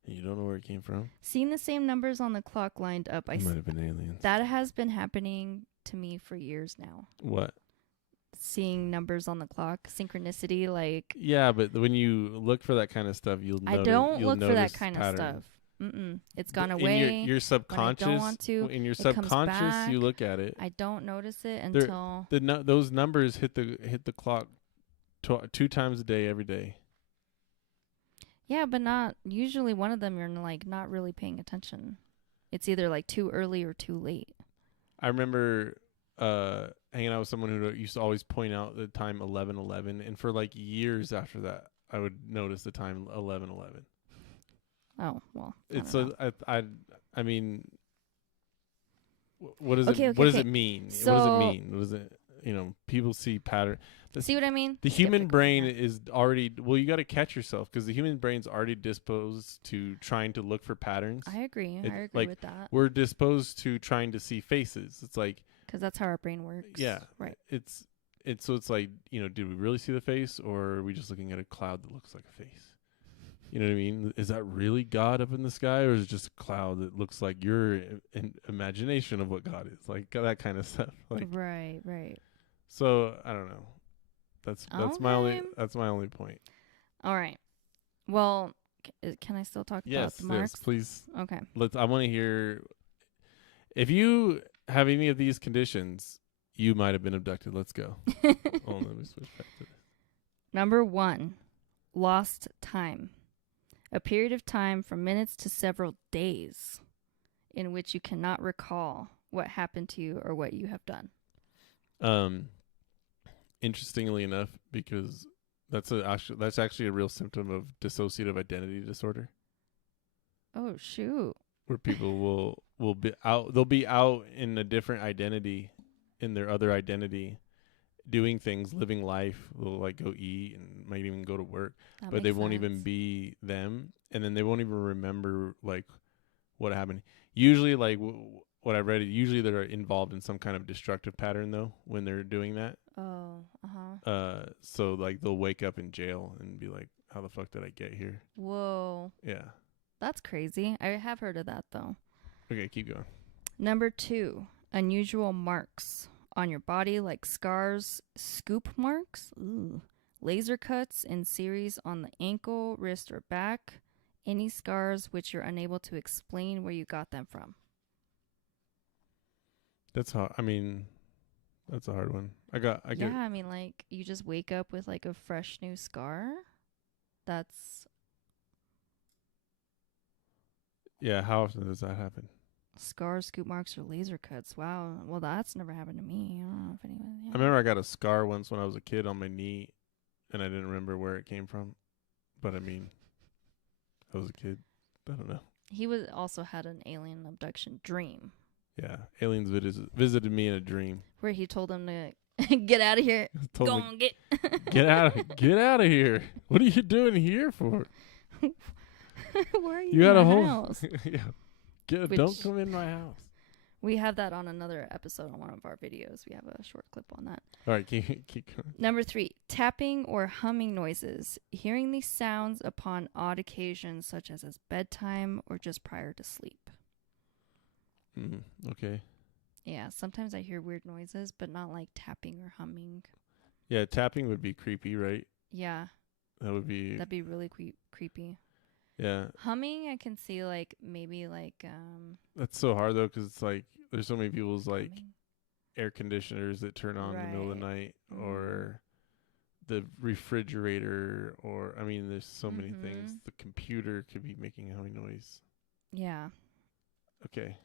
and you don't know where it came from. Seeing the same numbers on the clock lined up. It might have been aliens. That has been happening to me for years now. What? Seeing numbers on the clock, synchronicity, like. Yeah, but when you look for that kind of stuff, you'll notice. I don't look for that kind patterns. of stuff. It's gone away. In your subconscious, when I don't want to, in your subconscious, you look at it. I don't notice it until those numbers hit the clock 2 times a day, every day. Yeah, but not usually. One of them you're like not really paying attention. It's either like too early or too late. I remember hanging out with someone who used to always point out the time 11:11, and for like years after that, I would notice the time 11:11. Oh well, it's I mean, what does Okay, it okay, what does okay. it mean? So- what does it mean? What does it, people see pattern. See what I mean? The human Skeptical brain here. is already, well, you got to catch yourself because the human brain's already disposed to trying to look for patterns. I agree. It- I agree like, with that. We're disposed to trying to see faces. It's like, Because that's how our brain works. yeah, Right. It's so it's like, did we really see the face, or are we just looking at a cloud that looks like a face? You know what I mean? Is that really God up in the sky, or is it just a cloud that looks like your imagination of what God is? Like that kind of stuff. Like, Right, right. so I don't know. That's my Okay. only point. All right. Well, can I still talk about the marks? Yes, please. Okay. I want to hear if you have any of these conditions. You might have been abducted. Let's go. Let me switch back to this. Number 1, lost time. A period of time from minutes to several days in which you cannot recall what happened to you or what you have done. Interestingly enough, because that's actually a real symptom of dissociative identity disorder, Oh, shoot. where people will be out. They'll be out in a different identity, in their other identity, doing things, living life. They'll like go eat and might even go to work, That but they makes won't even sense. be them, and then they won't even remember like what happened. Usually, like what I read, usually they're involved in some kind of destructive pattern though when they're doing that. Oh, uh-huh. So like they'll wake up in jail and be like, "How the fuck did I get here?" Whoa. Yeah. That's crazy. I have heard of that, though. Okay, keep going. Number 2, unusual marks on your body like scars, scoop marks, laser cuts in series on the ankle, wrist, or back, any scars which you're unable to explain where you got them from. That's hard. I mean, that's a hard one. Yeah, I mean, like, you just wake up with, like, a fresh new scar. That's Yeah, how often does that happen? scars, scoop marks, or laser cuts. Wow. Well, that's never happened to me. I don't know if anyone... I remember I got a scar once when I was a kid on my knee, and I didn't remember where it came from. But I mean, I was a kid. I don't know. He also had an alien abduction dream Yeah, aliens visited me in a dream. where he told him to get out of here. Told Go me, on, get. get out of here. What are you doing here for? Where are you? You got a in my whole house? yeah. Don't Which- come in my house. We have that on another episode on one of our videos. We have a short clip on that. All right, keep going. Number 3, tapping or humming noises. Hearing these sounds upon odd occasions, such as bedtime or just prior to sleep. Okay. Yeah, sometimes I hear weird noises, but not like tapping or humming. Yeah, tapping would be creepy, right? Yeah, That would be. that'd be really creepy. Yeah, Humming, I can see like maybe like that's so hard though, because it's like there's so many people's like humming. air conditioners that turn on in the middle of the Right. night, or the refrigerator, or I mean, there's so many things. The computer could be making humming noise. Yeah. Okay.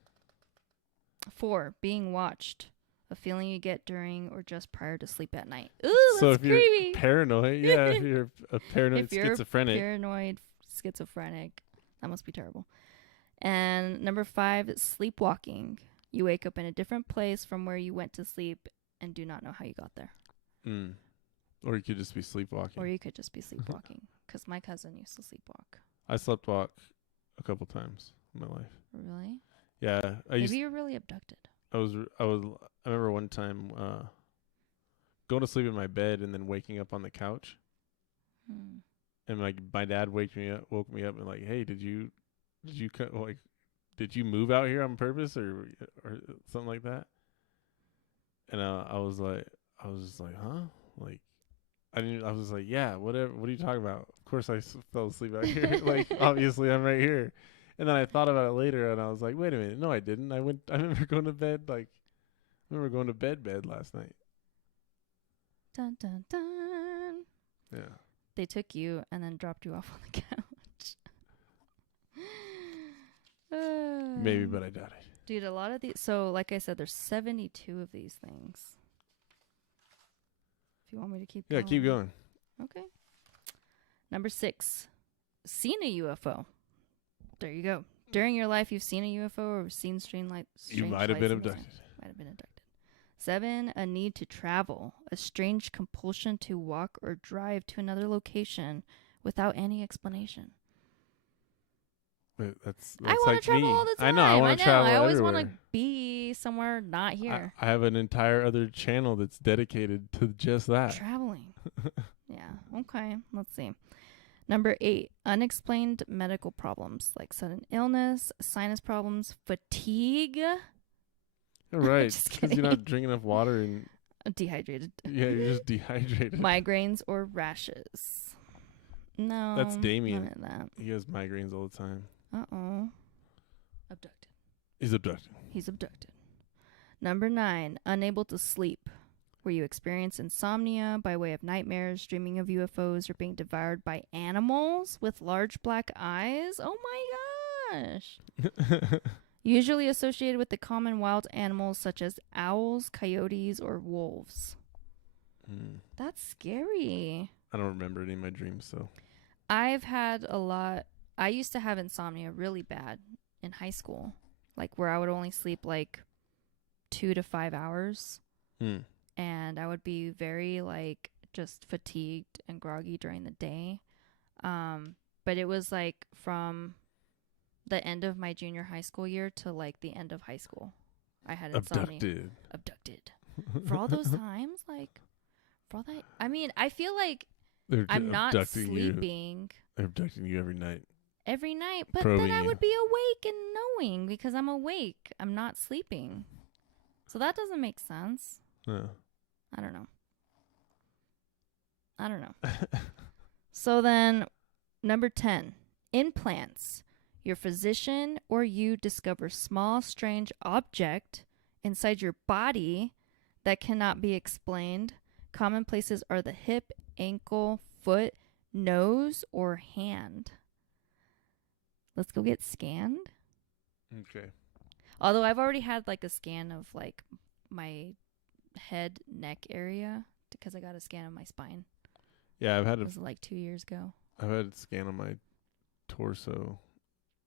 4, being watched. A feeling you get during or just prior to sleep at night. Ooh, So that's if you're creepy. paranoid, yeah, if you're a paranoid If you're schizophrenic, paranoid schizophrenic, that must be terrible. And number 5, sleepwalking. You wake up in a different place from where you went to sleep and do not know how you got there. or you could just be sleepwalking. Or you could just be sleepwalking. Because my cousin used to sleepwalk. I slept walk a couple times in my life. Really? Yeah, Maybe you're really abducted. I remember one time going to sleep in my bed and then waking up on the couch, and my dad woke me up and like, hey, did you move out here on purpose or something like that? And I was just like, huh? Like, I was like, yeah, whatever. What are you talking about? Of course I fell asleep out here. Like, obviously I'm right here. And then I thought about it later, and I was like, wait a minute. No, I didn't. I remember going to bed, bed last night. Dun, dun, dun. Yeah. They took you and then dropped you off on the couch. Maybe, but I doubt it. Dude, a lot of these... So, like I said, there's 72 of these things. If you want me to keep going. Yeah, keep going. Okay. Number 6. Seen a UFO. There you go. During your life, you've seen a UFO or seen strange You might have been abducted. Might have been abducted. 7, a need to travel. A strange compulsion to walk or drive to another location without any explanation. But that's I want like to travel me. all the time. I know. I want to travel I always everywhere. want to be somewhere not here. I have an entire other channel that's dedicated to just that. Traveling. Yeah. Okay. Let's see. Number 8, unexplained medical problems like sudden illness, sinus problems, fatigue. Right. Just Because you're not drinking enough water and Dehydrated. yeah, you're just dehydrated. Migraines or rashes. No. That's Damien. None of that. He has migraines all the time. Uh-oh. Abducted. He's abducted. He's abducted. Number 9, unable to sleep, where you experience insomnia by way of nightmares, dreaming of UFOs, or being devoured by animals with large black eyes. Oh my gosh. Usually associated with the common wild animals such as owls, coyotes, or wolves. That's scary. I don't remember any of my dreams, so. I've had a lot. I used to have insomnia really bad in high school, like where I would only sleep like 2 to 5 hours. And I would be very like just fatigued and groggy during the day. But it was like from the end of my junior high school year to like the end of high school. I had insomnia. Abducted. For all those times, like for all that. I mean, I feel like I'm not sleeping. They're abducting you every night. Every night, but then I would be awake and knowing because I'm awake. I'm not sleeping. So that doesn't make sense. I don't know. So then, number 10, implants. Your physician or you discover small, strange object inside your body that cannot be explained. Common places are the hip, ankle, foot, nose, or hand. Let's go get scanned. Okay. Although I've already had like a scan of like my head, neck area because I got a scan of my spine. Yeah, I've had it was like 2 years ago. I've had a scan on my torso.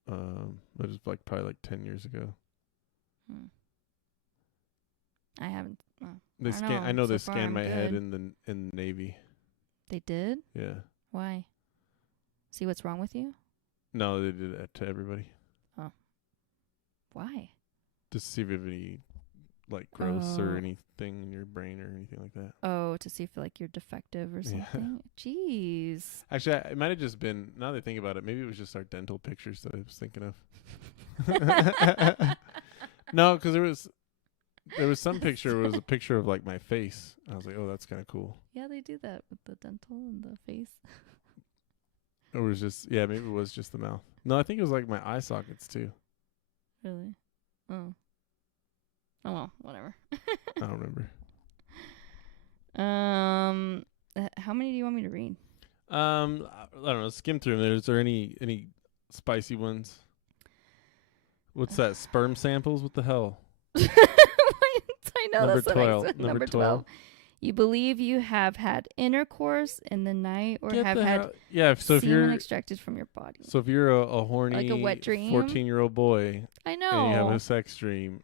It was like probably like 10 years ago. I haven't. They scan. I know they scanned my head in the Navy. They did? Yeah. Why? See what's wrong with you? No, they did that to everybody. Oh. Why? Just to see if you have any like growths or anything in your brain or anything like that. Oh, to see if like you're defective or something. Jeez. Actually, it might have just been. Now that I think about it, maybe it was just our dental pictures that I was thinking of. No, because there was some picture. It was a picture of like my face. I was like, oh, that's kind of cool. Yeah, they do that with the dental and the face. It was just maybe it was just the mouth. No, I think it was like my eye sockets too. Really? Oh. Oh well, whatever. I don't remember. How many do you want me to read? I don't know. Skim through them. Is there any spicy ones? What's that? Sperm samples? What the hell? I know number that's 12. What I said. Number 12. You believe you have had intercourse in the night or have had so if you're extracted from your body. So if you're a horny like a wet dream 14-year-old boy, I know, and you have a sex dream,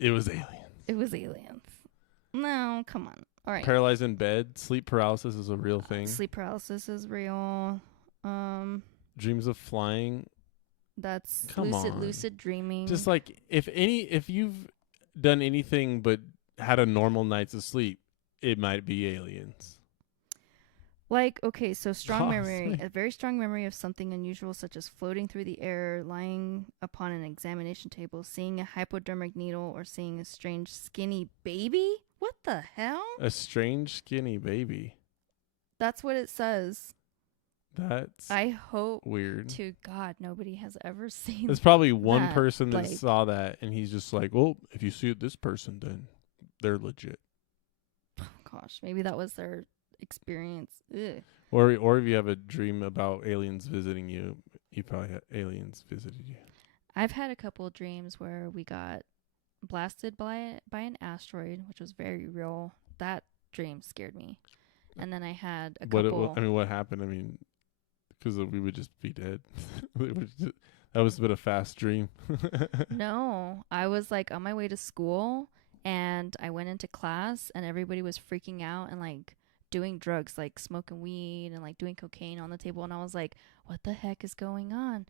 it was aliens. It was aliens. No, come on. All right. Paralyzed in bed, sleep paralysis is a real thing. Sleep paralysis is real. Dreams of flying. That's lucid dreaming. Just like if you've done anything but had a normal night's of sleep, it might be aliens. Like, okay, so strong memory, a very strong memory of something unusual, such as floating through the air, lying upon an examination table, seeing a hypodermic needle, or seeing a strange skinny baby. What the hell? A strange skinny baby. That's what it says. That's I hope weird. To God, nobody has ever seen. There's probably one person that saw that, and he's just like, "Well, if you see it, this person, then they're legit." Oh, gosh, maybe that was their experience. Ugh. Or if you have a dream about aliens visiting you, you probably had aliens visited you. I've had a couple of dreams where we got blasted by an asteroid, which was very real. That dream scared me. And then I had a couple. What happened? I mean, because we would just be dead. That was a bit of fast dream. No, I was like on my way to school and I went into class and everybody was freaking out and like doing drugs, like smoking weed and like doing cocaine on the table. And I was like, what the heck is going on?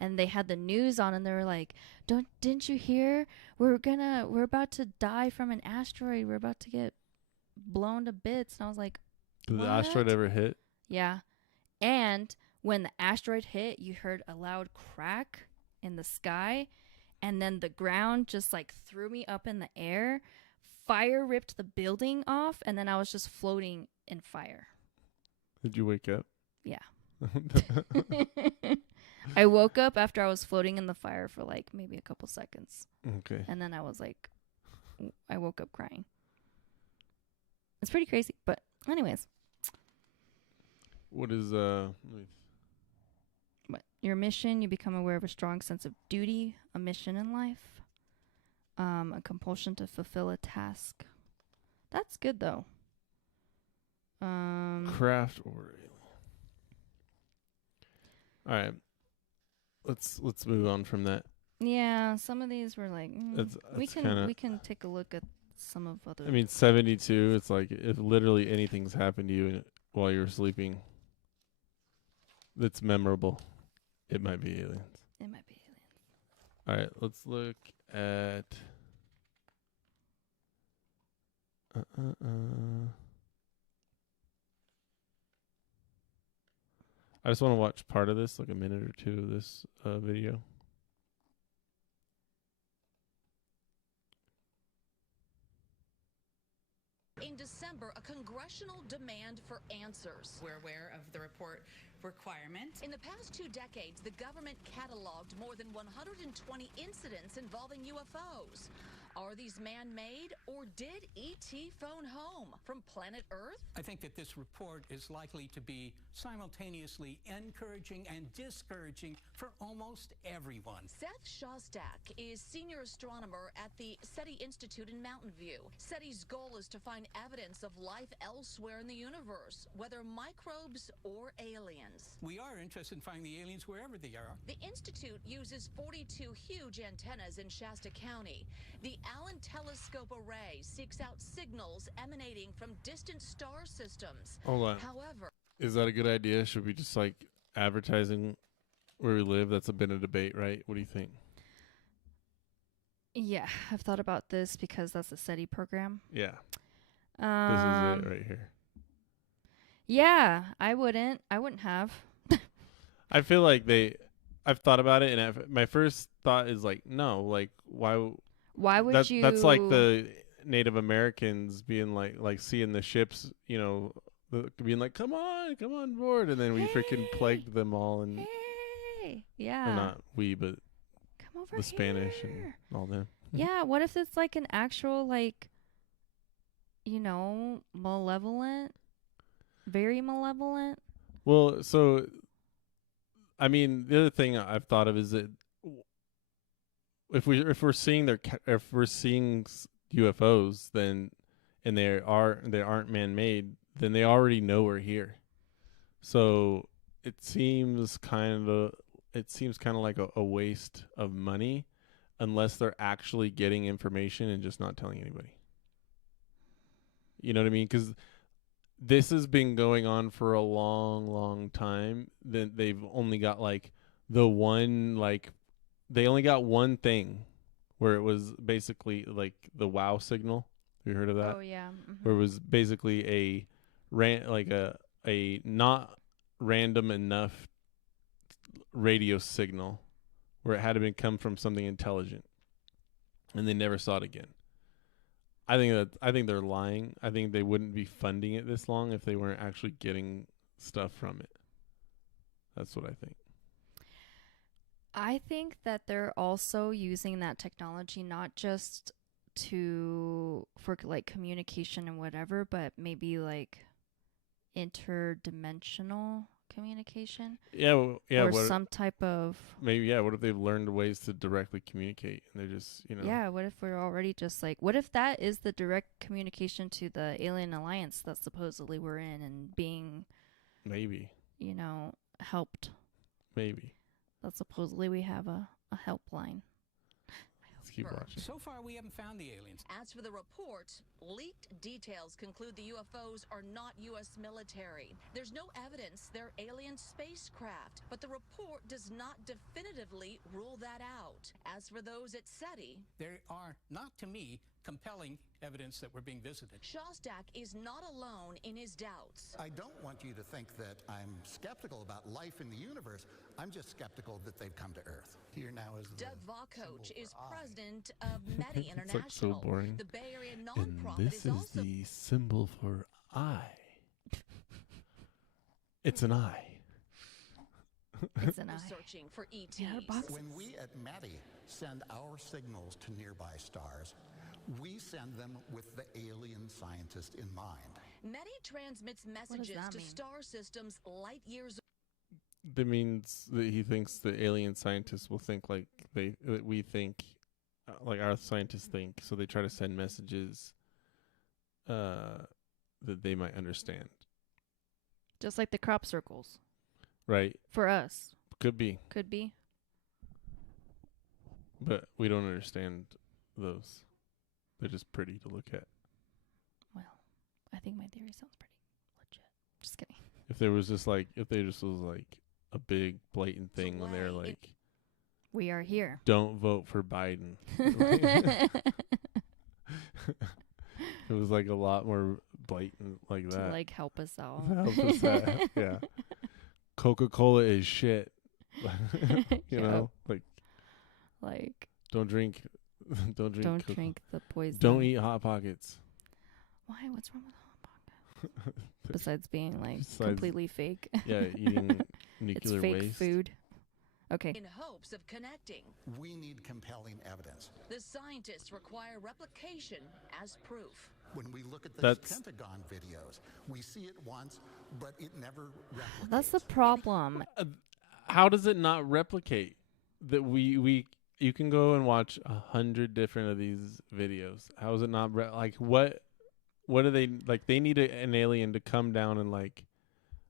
And they had the news on and they were like, didn't you hear? We're about to die from an asteroid. We're about to get blown to bits. And I was like, Did what? the asteroid ever hit? Yeah. And when the asteroid hit, you heard a loud crack in the sky, and then the ground just like threw me up in the air. Fire ripped the building off, and then I was just floating in fire. Did you wake up? Yeah. I woke up after I was floating in the fire for like maybe a couple seconds. Okay. And then I was like, I woke up crying. It's pretty crazy, but anyways. What is What, your mission, you become aware of a strong sense of duty, a mission in life, a compulsion to fulfill a task. That's good though. craft or alien? All right. Let's move on from that. Yeah, some of these were like we can take a look at some of other. I mean, 72. It's like if literally anything's happened to you while you were sleeping, that's memorable. It might be aliens. It might be aliens. All right, let's look at. I just want to watch part of this, like a minute or two of this video. In December, a congressional demand for answers. We're aware of the report requirement. In the past 2 decades, the government cataloged more than 120 incidents involving UFOs. Are these man-made, or did E.T. phone home from planet Earth? I think that this report is likely to be simultaneously encouraging and discouraging for almost everyone. Seth Shostak is senior astronomer at the SETI Institute in Mountain View. SETI's goal is to find evidence of life elsewhere in the universe, whether microbes or aliens. We are interested in finding the aliens wherever they are. The Institute uses 42 huge antennas in Shasta County. The Allen Telescope Array seeks out signals emanating from distant star systems. Hold on. However, is that a good idea? Should we just like advertising where we live? That's a bit of debate, right? What do you think? Yeah, I've thought about this because that's the SETI program. Yeah. This is it right here. Yeah, I wouldn't have. I feel like I've thought about it, and my first thought is like, no, like why would you? That's like the Native Americans being like seeing the ships, you know, being like, come on board, and then we freaking plagued them all, and yeah, or not we, but come over the Spanish here. and all them. Yeah, what if it's like an actual like, you know, malevolent, very malevolent? Well, so I mean, the other thing I've thought of is that if we're seeing UFOs, then and they aren't man-made, then they already know we're here. So it seems kind of like a waste of money unless they're actually getting information and just not telling anybody. You know what I mean? Because this has been going on for a long, long time. Then they've only got like the one, like they only got one thing where it was basically like the wow signal. Have you heard of that? Oh yeah. Mm-hmm. Where it was basically a not random enough radio signal where it had to come from something intelligent, and they never saw it again. I think they're lying. I think they wouldn't be funding it this long if they weren't actually getting stuff from it. That's what I think. I think that they're also using that technology not just for like communication and whatever, but maybe like interdimensional communication. Yeah, or some type of maybe. Yeah, what if they've learned ways to directly communicate and they're just, you know. Yeah, what if we're already just like, what if that is the direct communication to the alien alliance that supposedly we're in and being maybe, you know, helped. maybe. that supposedly we have a helpline. Let's keep watching. So far, we haven't found the aliens. As for the report, leaked details conclude the UFOs are not U.S. military. There's no evidence they're alien spacecraft, but the report does not definitively rule that out. As for those at SETI, There are, not to me, compelling evidence that we're being visited. Shostak is not alone in his doubts. I don't want you to think that I'm skeptical about life in the universe. I'm just skeptical that they've come to Earth. Here now is the Doug Vakoch symbol is for I. president of METI It's International. like so boring. The Bay Area And nonprofit this is is also the symbol for I. It's an I. It's an eye. searching for ETs. Yeah, box. When we at METI send our signals to nearby stars, we send them with the alien scientist in mind. METI transmits messages that to mean? star systems light years That means that he thinks the alien scientists will think like that we think, like our scientists think. So they try to send messages that they might understand. Just like the crop circles. Right? For us. Could be, Could be. but we don't understand those. They're just pretty to look at. Well, I think my theory sounds pretty legit. Just kidding. If there was just like, if they just was like a big blatant thing when they're away. like, We are here. don't vote for Biden. It was like a lot more blatant like To that. like help us out. Help us out. Yeah. Coca-Cola is shit. You know, like Like, don't drink don't Coca- drink the poison. Don't eat Hot Pockets. Why? What's wrong with Hot Pockets? Besides being like Besides- completely fake. Yeah, eating It's nuclear fake waste. food. Okay. in hopes of connecting. We need compelling evidence. The scientists require replication as proof. When we look at the That's- Pentagon videos, we see it once, but it never replicates. That's the problem. How does it not replicate that you can go and watch 100 different of these videos? How is it not like what are they like? They need an alien to come down and like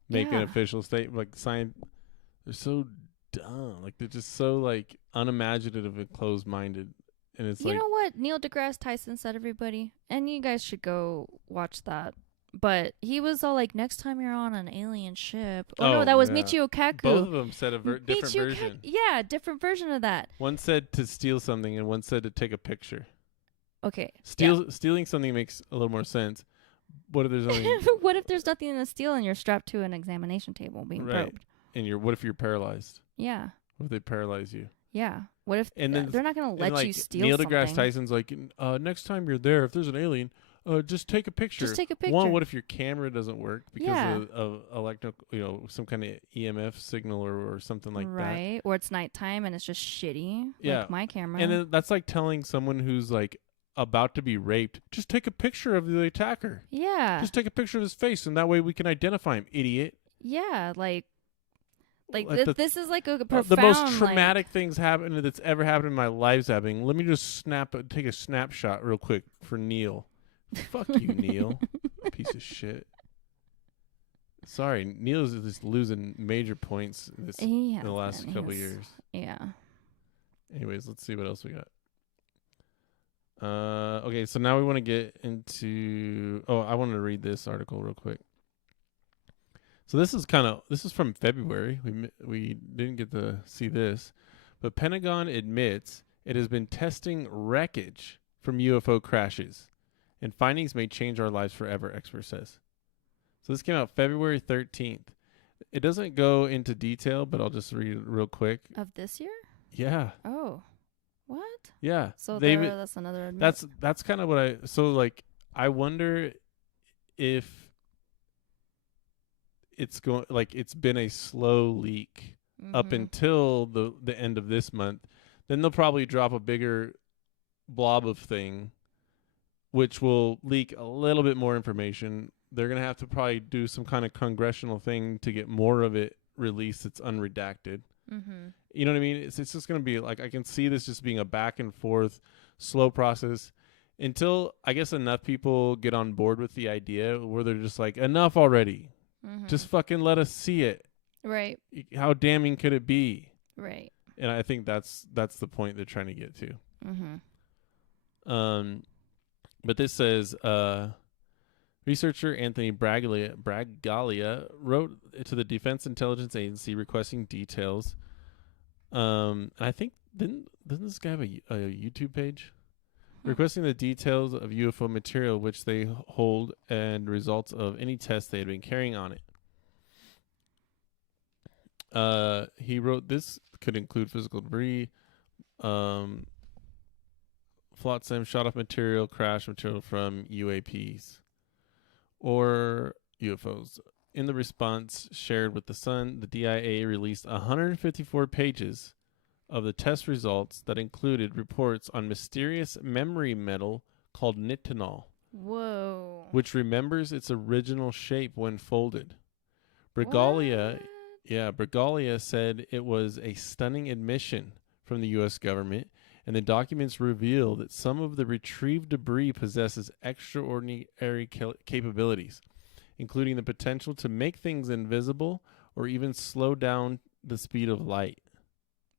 make an Yeah. official statement. Like science, they're so dumb. Like they're just so like unimaginative and closed-minded. And it's You like know what Neil deGrasse Tyson said, everybody? And you guys should go watch that. But he was all like, next time you're on an alien ship. Oh, no, Oh, that was yeah. Michio Kaku. both of them said a different Michio version. Yeah, different version of that. One said to steal something, and one said to take a picture. Okay. Stealing something makes a little more sense. What if there's only What if there's nothing to steal and you're strapped to an examination table being right? probed? And what if you're paralyzed? Yeah. What if they paralyze you? Yeah. What if And then they're not going to let like you steal Neil something? deGrasse Tyson's like, next time you're there, if there's an alien, just take a picture. Just take a picture. One, what if your camera doesn't work because Yeah. of electrical, some kind of EMF signal or something like that? Right. Or it's nighttime and it's just shitty. Yeah. Like my camera. And then that's like telling someone who's like about to be raped, just take a picture of the attacker. yeah. Just take a picture of his face, and that way we can identify him, idiot. Yeah. Like Like this is like a profound. the most like- traumatic things that's ever happened in my life's happening. Let me just take a snapshot real quick for Neil. Fuck you, Neil. Piece of shit. Sorry, Neil's just losing major points in He the has last been. couple He's- years. Yeah. Anyways, let's see what else we got. Okay, so now we want to get into. Oh, I wanted to read this article real quick. So this is from February. We didn't get to see this, but Pentagon admits it has been testing wreckage from UFO crashes, and findings may change our lives forever, expert says. So this came out February 13th. It doesn't go into detail, but I'll just read it real quick. Of this year? Yeah, Oh. What? yeah. So They've- that's another admit. that's kind of what I wonder if it's been a slow leak up Mhm. until the end of this month. Then they'll probably drop a bigger blob of thing, which will leak a little bit more information. They're going to have to probably do some kind of congressional thing to get more of it released that's unredacted. Mhm. You know what I mean? It's just going to be like, I can see this just being a back and forth, slow process until I guess enough people get on board with the idea where they're just like, enough already. Mhm. Just fucking let us see it. right. How damning could it be? Right. And I think that's the point they're trying to get to. But this says researcher Anthony Bragalia wrote to the Defense Intelligence Agency requesting details. I think doesn't this guy have a YouTube page? Requesting the details of UFO material which they hold and results of any tests they had been carrying on it. He wrote this could include physical debris, flotsam, shot off material, crash material from UAPs or UFOs. In the response shared with the Sun, the DIA released 154 pages of the test results that included reports on mysterious memory metal called nitinol. Whoa. Which remembers its original shape when folded. Bragalia said it was a stunning admission from the U.S. government, and the documents reveal that some of the retrieved debris possesses extraordinary capabilities, including the potential to make things invisible or even slow down the speed of light.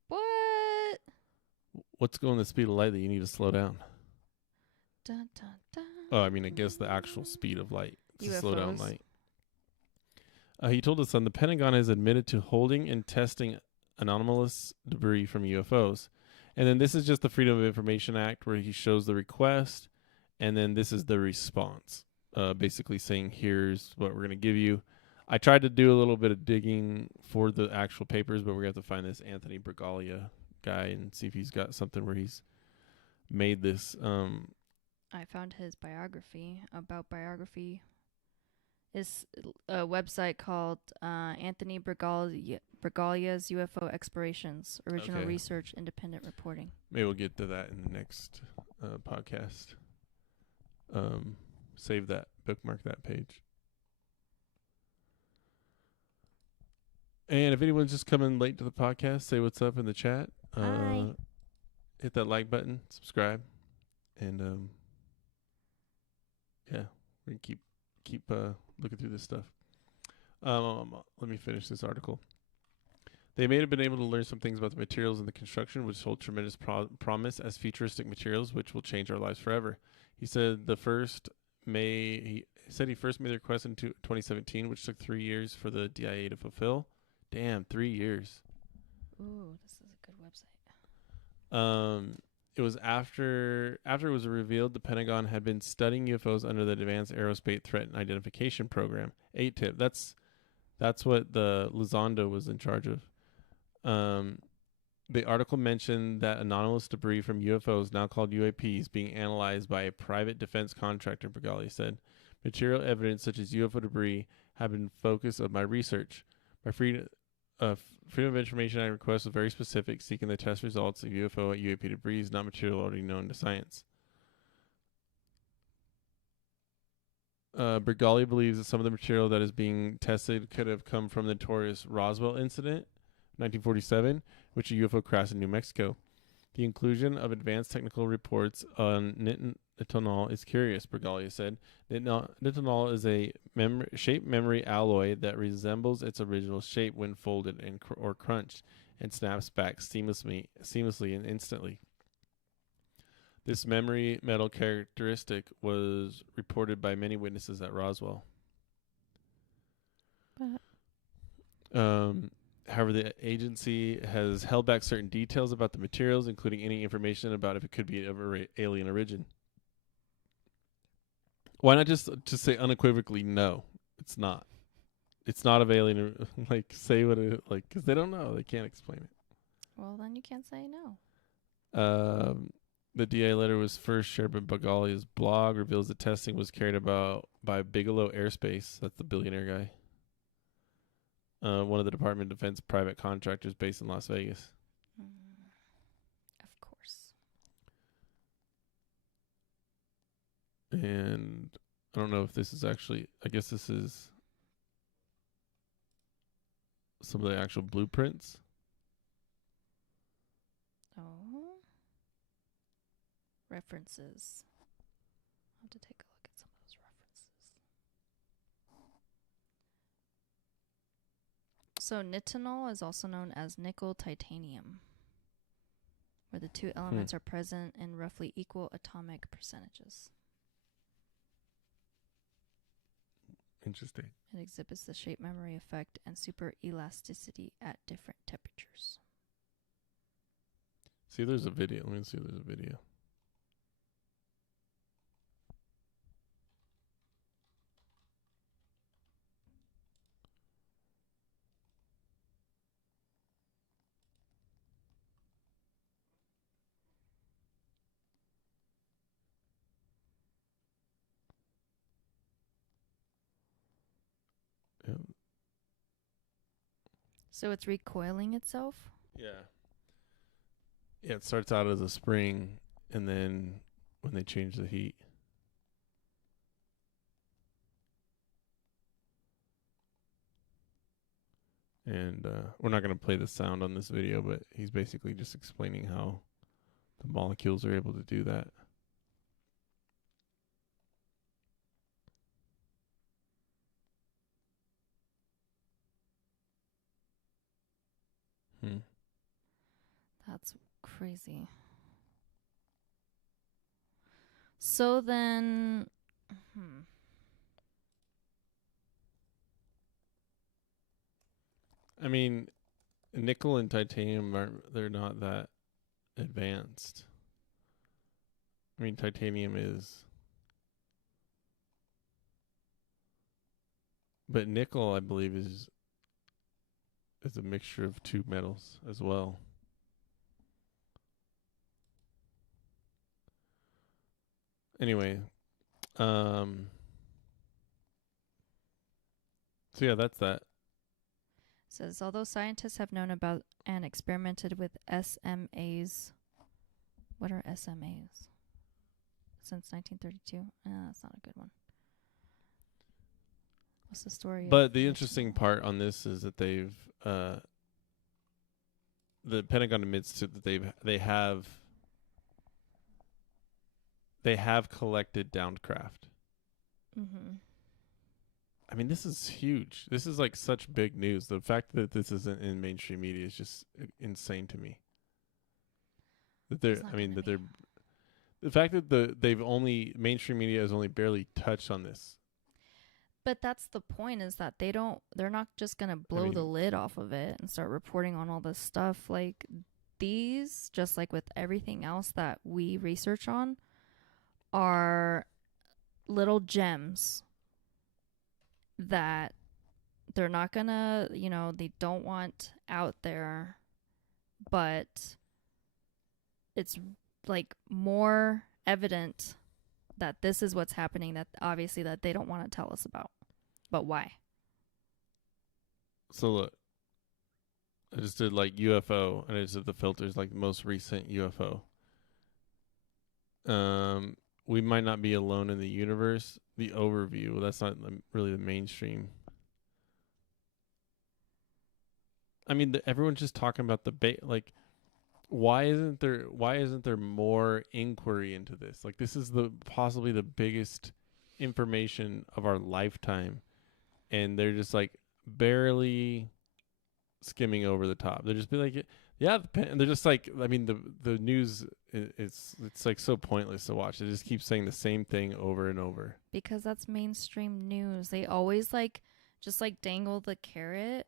What? What's going the speed of light that you need to slow down? Dun, dun, dun. Oh, I mean, I guess the actual speed of light to slow down UFOs. light. He told us the Pentagon has admitted to holding and testing anomalous debris from UFOs. And then this is just the Freedom of Information Act where he shows the request, and then this is the response, basically saying, here's what we're going to give you. I tried to do a little bit of digging for the actual papers, but we're going to have to find this Anthony Bragalia guy and see if he's got something where he's made this. I found his biography. About biography is a website called Anthony Bragalia's UFO Explorations, Original Okay. Research, Independent Reporting. Maybe we'll get to that in the next podcast. Save that, bookmark that page. And if anyone's just coming late to the podcast, say what's up in the chat. Hi. Hit that like button, subscribe, and yeah, we can keep looking through this stuff. Let me finish this article. They may have been able to learn some things about the materials in the construction, which hold tremendous promise as futuristic materials, which will change our lives forever. He said he first made the request in 2017, which took 3 years for the DIA to fulfill. Damn, 3 years. Ooh, this is a good website. It was after it was revealed the Pentagon had been studying UFOs under the Advanced Aerospace Threat Identification Program, ATIP. That's what the Lizondo was in charge of. The article mentioned that anomalous debris from UFOs, now called UAPs, being analyzed by a private defense contractor, Bragalia said. Material evidence such as UFO debris have been focus of my research. My Freedom of Information Act request was very specific, seeking the test results of UFO at UAP debris, not material already known to science. Bragalia believes that some of the material that is being tested could have come from the notorious Roswell incident, 1947, which a UFO crashed in New Mexico. The inclusion of advanced technical reports on nitinol is curious, Bragalia said. Nitinol is a shaped memory alloy that resembles its original shape when folded or crunched and snaps back seamlessly and instantly. This memory metal characteristic was reported by many witnesses at Roswell. However, the agency has held back certain details about the materials, including any information about if it could be of alien origin. Why not just say unequivocally, no, it's not. It's not of alien, like, say what it, like, because they don't know. They can't explain it. Well, then you can't say no. The DA letter was first shared by Bagalia's blog, reveals the testing was carried about by Bigelow Aerospace. That's the billionaire guy. One of the Department of Defense private contractors based in Las Vegas. Of course. And I don't know if this is actually, I guess this is some of the actual blueprints. Oh. References. I'll have to take a look at some of those references. So nitinol is also known as nickel titanium, where the two elements are present in roughly equal atomic percentages. Interesting. It exhibits the shape memory effect and super elasticity at different temperatures. See, there's a video. Let me see if there's a video. Yeah. So it's recoiling itself? Yeah. Yeah, it starts out as a spring, and then when they change the heat. And we're not going to play the sound on this video, but he's basically just explaining how the molecules are able to do that. That's crazy. So then, I mean, nickel and titanium they're not that advanced. I mean, titanium is, but nickel, I believe, is a mixture of two metals as well. Anyway, so yeah, that's that. says, although scientists have known about and experimented with SMAs, what are SMAs? Since 1932? That's not a good one. What's the story? But the interesting part on this is that they've, the Pentagon admits to that they have collected downed craft. Mm-hmm. I mean, this is huge. This is like such big news. The fact that this isn't in mainstream media is just insane to me. That they're, the fact that they've only, mainstream media has only barely touched on this. But that's the point, is that they're not just going to blow the lid off of it and start reporting on all this stuff. Like, these, just like with everything else that we research on, are little gems that they're not gonna, they don't want out there, but it's like more evident that this is what's happening, that obviously that they don't want to tell us about. But why? So look, I just did like UFO, and I just did the filters, like the most recent UFO. We might not be alone in the universe. The overview, well, that's not really the mainstream. I mean, everyone's just talking about the like, why isn't there more inquiry into this? Like, this is possibly the biggest information of our lifetime, and they're just like barely skimming over the top. They're just be like, yeah, and they're just like, I mean, the news, it's like so pointless to watch. They just keep saying the same thing over and over. Because that's mainstream news. They always just dangle the carrot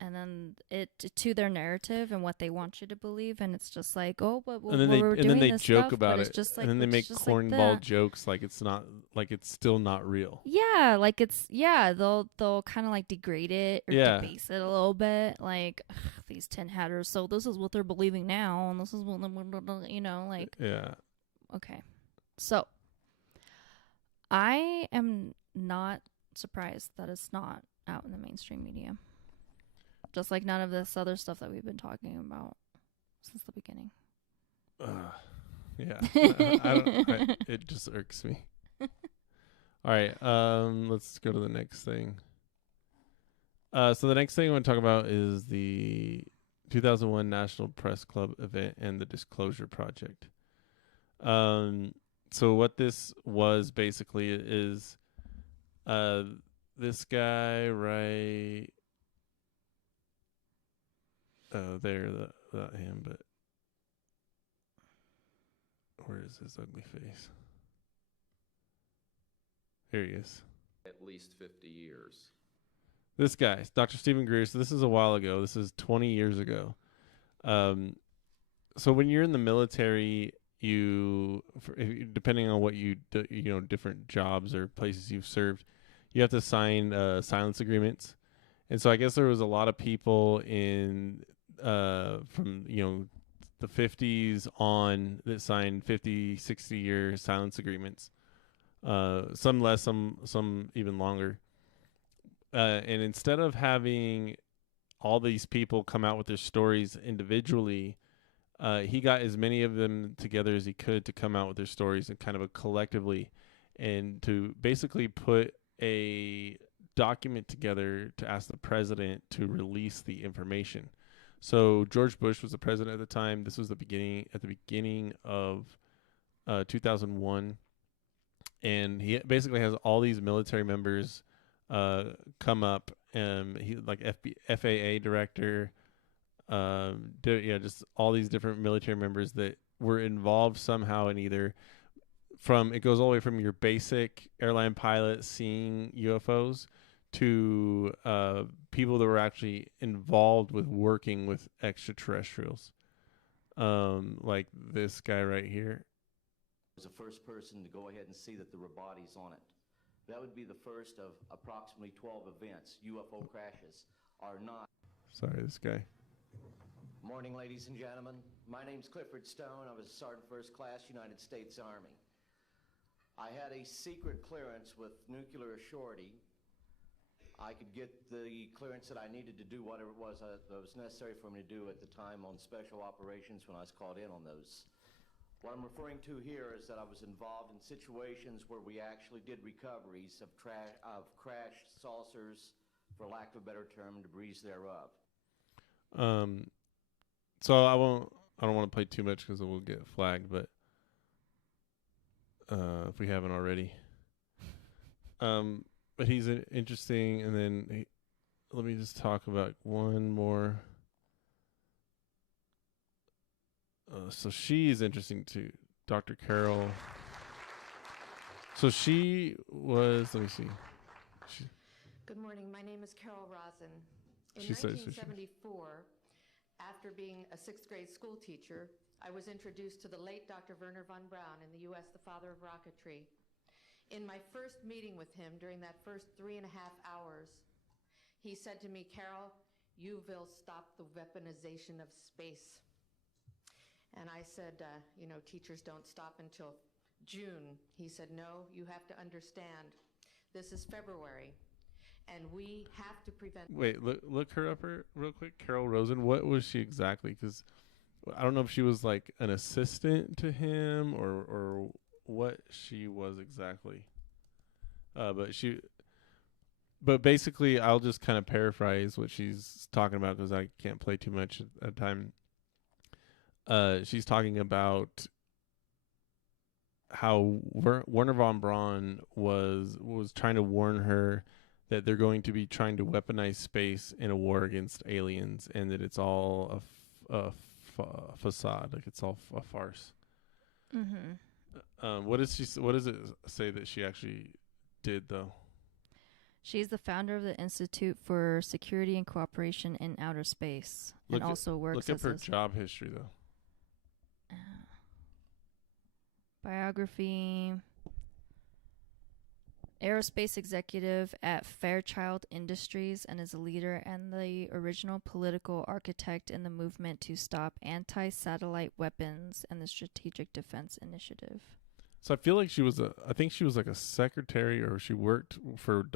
and then it to their narrative and what they want you to believe, and it's just like, oh, but and then they joke about it, and then they make cornball jokes like it's not, like it's still not real. Yeah, like they'll kind of degrade it or debase it a little bit, like, these tin hatters. So this is what they're believing now, and this is what Okay, so I am not surprised that it's not out in the mainstream media. Just like none of this other stuff that we've been talking about since the beginning. Yeah. It just irks me. All right. Let's go to the next thing. So the next thing I want to talk about is the 2001 National Press Club event and the Disclosure Project. So what this was basically is this guy, right? there, not him, but where is his ugly face? Here he is. At least 50 years. This guy, Dr. Stephen Greer. So this is a while ago. This is 20 years ago. So when you're in the military, depending on what you do, different jobs or places you've served, you have to sign silence agreements. And so I guess there was a lot of people from the 50s on that signed 50, 60-year silence agreements. Some less, some even longer. And instead of having all these people come out with their stories individually, he got as many of them together as he could to come out with their stories and kind of collectively, and to basically put a document together to ask the president to release the information. So George Bush was the president at the time. This was at the beginning of 2001, and he basically has all these military members come up, he like FAA director, just all these different military members that were involved somehow in either it goes all the way from your basic airline pilot seeing UFOs to people that were actually involved with working with extraterrestrials, like this guy right here. Was the first person to go ahead and see that there were bodies on it. That would be the first of approximately 12 events. UFO crashes are not. Sorry, this guy. Morning, ladies and gentlemen. My name's Clifford Stone. I was Sergeant First Class, United States Army. I had a secret clearance with nuclear surety. I could get the clearance that I needed to do whatever it was that was necessary for me to do at the time on special operations when I was called in on those. What I'm referring to here is that I was involved in situations where we actually did recoveries of crashed saucers, for lack of a better term, debris thereof. So I don't want to play too much because it will get flagged, but if we haven't already. But he's interesting, and then let me just talk about one more. So she's interesting too, Dr. Carol. So she was, let me see. Good morning. My name is Carol Rosen. In She says- 1974, after being a sixth grade school teacher, I was introduced to the late Dr. Werner von Braun in the U.S., the father of rocketry. In my first meeting with him during that first 3.5 hours, he said to me, Carol, you will stop the weaponization of space. And I said, teachers don't stop until June. He said, no, you have to understand. This is February, and we have to prevent... Wait, look her up real quick. Carol Rosen, what was she exactly? Because I don't know if she was like an assistant to him or what she was exactly. But basically, I'll just kind of paraphrase what she's talking about because I can't play too much at a time. She's talking about how Werner von Braun was trying to warn her that they're going to be trying to weaponize space in a war against aliens, and that it's all a facade, like it's all a farce. Mm-hmm. What does it say that she actually did though? She's the founder of the Institute for Security and Cooperation in Outer Space, and also works look as up her job history though. Biography. Aerospace executive at Fairchild Industries, and is a leader and the original political architect in the movement to stop anti-satellite weapons and the Strategic Defense Initiative. So I feel like I think she was like a secretary, or she worked for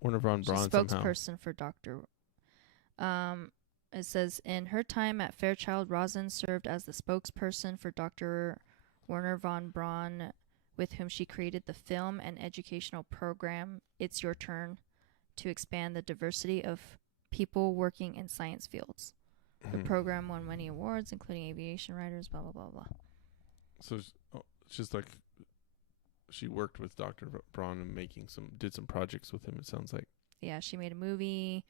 Werner von Braun somehow. Spokesperson for Dr. It says, in her time at Fairchild, Rosen served as the spokesperson for Dr. Werner von Braun, with whom she created the film and educational program, It's Your Turn, to expand the diversity of people working in science fields. The program won many awards, including aviation writers, blah, blah, blah, blah. So it's just like she worked with Dr. Braun and did some projects with him, it sounds like. Yeah, she made a movie,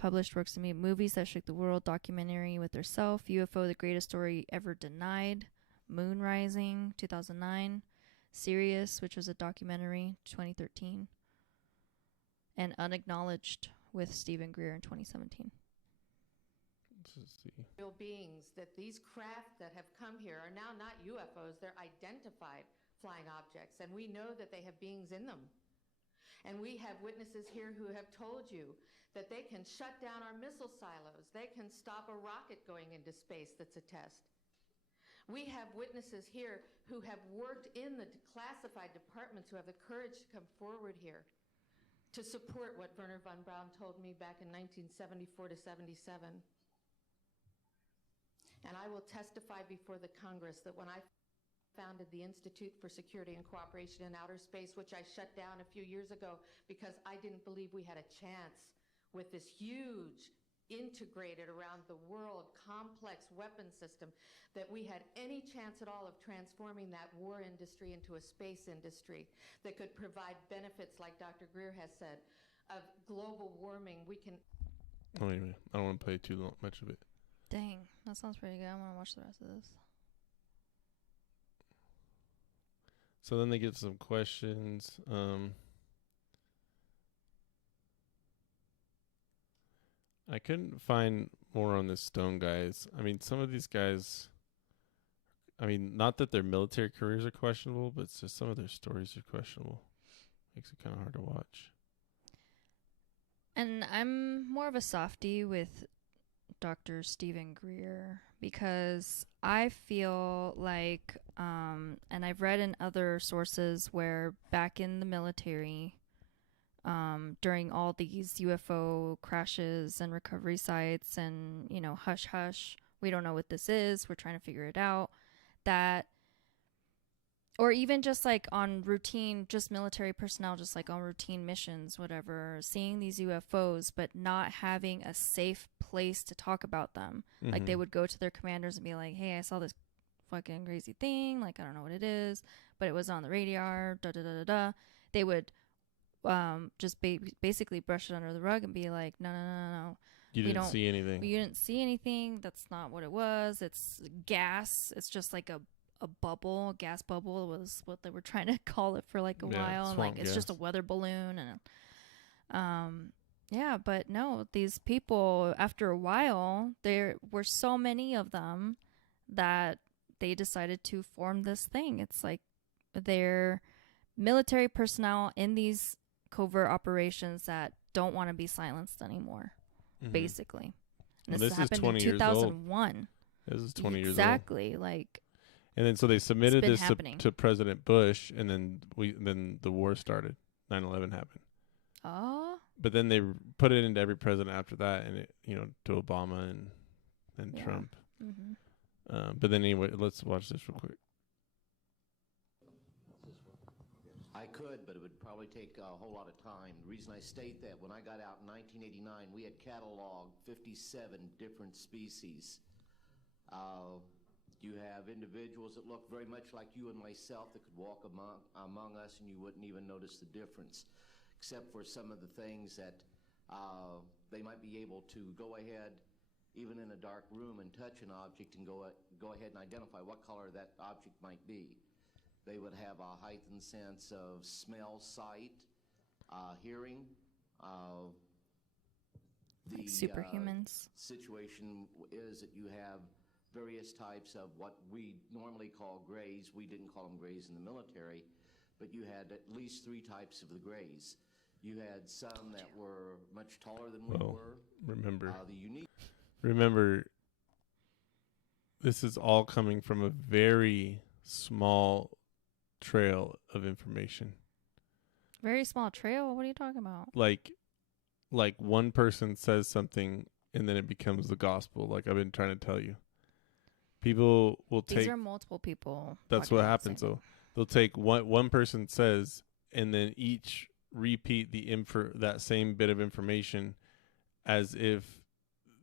published works of movies that shook the world, documentary with herself, UFO, the greatest story ever denied, Moon Rising, 2009, Sirius, which was a documentary, 2013, and Unacknowledged with Stephen Greer in 2017. Let's see. Real beings, that these craft that have come here are now not UFOs, they're identified flying objects, and we know that they have beings in them. And we have witnesses here who have told you that they can shut down our missile silos, they can stop a rocket going into space that's a test. We have witnesses here who have worked in the classified departments who have the courage to come forward here to support what Werner von Braun told me back in 1974 to 77. And I will testify before the Congress that when I founded the Institute for Security and Cooperation in Outer Space, which I shut down a few years ago because I didn't believe we had a chance with this huge, integrated around the world, complex weapon system, that we had any chance at all of transforming that war industry into a space industry that could provide benefits, like Dr. Greer has said, of global warming. We can... Oh, wait a minute. I don't want to play too much of it. Dang, that sounds pretty good. I want to watch the rest of this. So then they get some questions. I couldn't find more on this Stone guys. I mean, some of these guys, I mean, not that their military careers are questionable, but it's just some of their stories are questionable. Makes it kind of hard to watch. And I'm more of a softie with Dr. Stephen Greer because I feel like, and I've read in other sources where back in the military, during all these UFO crashes and recovery sites and, you know, hush hush, we don't know what this is, we're trying to figure it out, that, or even just like on routine, just military personnel, just like on routine missions, whatever, seeing these UFOs, but not having a safe place to talk about them. Mm-hmm. Like they would go to their commanders and be like, hey, I saw this fucking crazy thing. Like, I don't know what it is, but it was on the radar, da da da da da. They would just basically brush it under the rug and be like, no. You didn't see anything. You didn't see anything. That's not what it was. It's gas. It's just like a bubble, gas bubble was what they were trying to call it for like a while. And like, it's just a weather balloon. And, yeah, but no, these people, after a while, there were so many of them that they decided to form this thing. It's like they're military personnel in these covert operations that don't want to be silenced anymore, basically. And this happened in 2001. This is 20 years old. Exactly. Like, and then so they submitted this to President Bush, and then the war started. 9/11 happened. Oh. But then they put it into every president after that, and it, you know, to Obama and Trump. Mm-hmm. But then anyway, let's watch this real quick. I could, but it would probably take a whole lot of time. The reason I state that, when I got out in 1989, we had cataloged 57 different species. You have individuals that look very much like you and myself that could walk among us and you wouldn't even notice the difference, except for some of the things that they might be able to go ahead, even in a dark room, and touch an object and go ahead and identify what color that object might be. They would have a heightened sense of smell, sight, hearing. Like superhumans. Situation is that you have various types of what we normally call grays. We didn't call them grays in the military, but you had at least 3 types of the grays. You had some that were much taller than we were. Remember, this is all coming from a very small trail of information. Very small trail? What are you talking about? Like one person says something and then it becomes the gospel, like I've been trying to tell you. People will take... These are multiple people. That's what happens, though. They'll take one person says, and then each repeat that same bit of information as if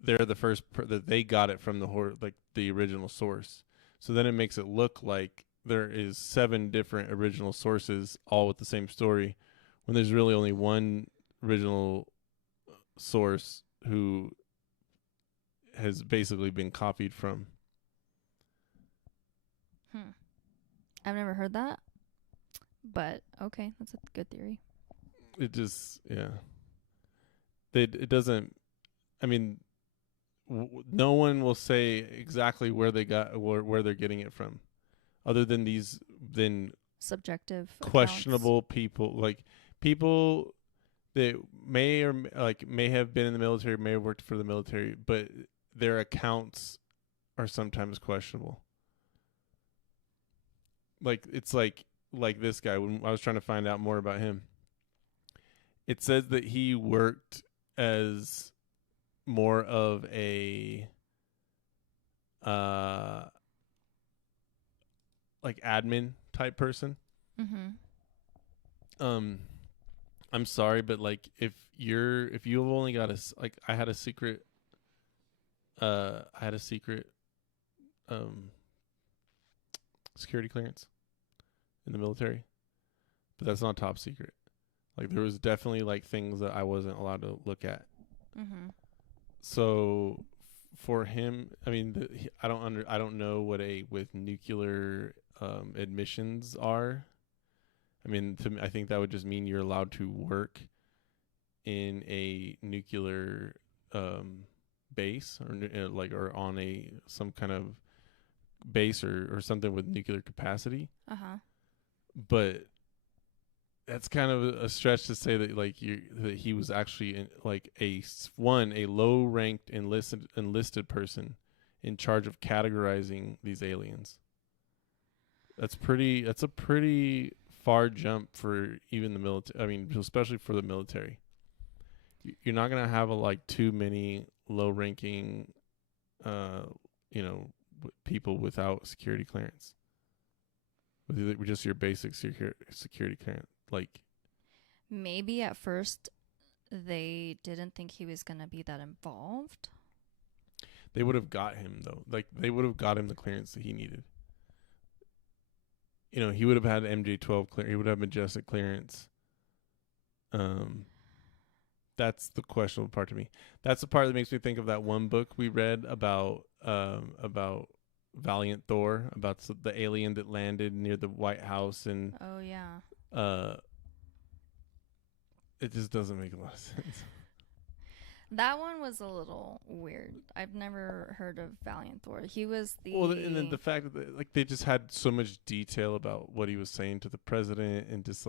they're the first that they got it from the original source. So then it makes it look like there is 7 different original sources all with the same story, when there's really only one original source who has basically been copied from. I've never heard that, but okay, that's a good theory. It just, yeah. It doesn't, I mean, no one will say exactly where they got, where they're getting it from, other than these, Subjective questionable people, like people that may have been in the military, may have worked for the military, but their accounts are sometimes questionable. Like, it's like this guy, when I was trying to find out more about him, it says that he worked as more of a like admin type person. I'm sorry, but like if you've only got I had a secret security clearance in the military, but that's not top secret. Like, there was definitely like things that I wasn't allowed to look at. So for him, I mean, I don't know what with nuclear admissions are. I mean, to me, I think that would just mean you're allowed to work in a nuclear base, or on some kind of base or something with nuclear capacity. But that's kind of a stretch to say that that he was actually a low ranked enlisted person in charge of categorizing these aliens. That's a pretty far jump for even the military. I mean, especially for the military. You're not gonna have too many low ranking people without security clearance. With just your basic security clearance. Maybe at first they didn't think he was going to be that involved. They would have got him, though. They would have got him the clearance that he needed. He would have had MJ-12 clearance. He would have Majestic clearance. That's the questionable part to me. That's the part that makes me think of that one book we read about Valiant Thor, about the alien that landed near the White House, and oh yeah, it just doesn't make a lot of sense. That one was a little weird. I've never heard of Valiant Thor. He was and then the fact that they just had so much detail about what he was saying to the president, and just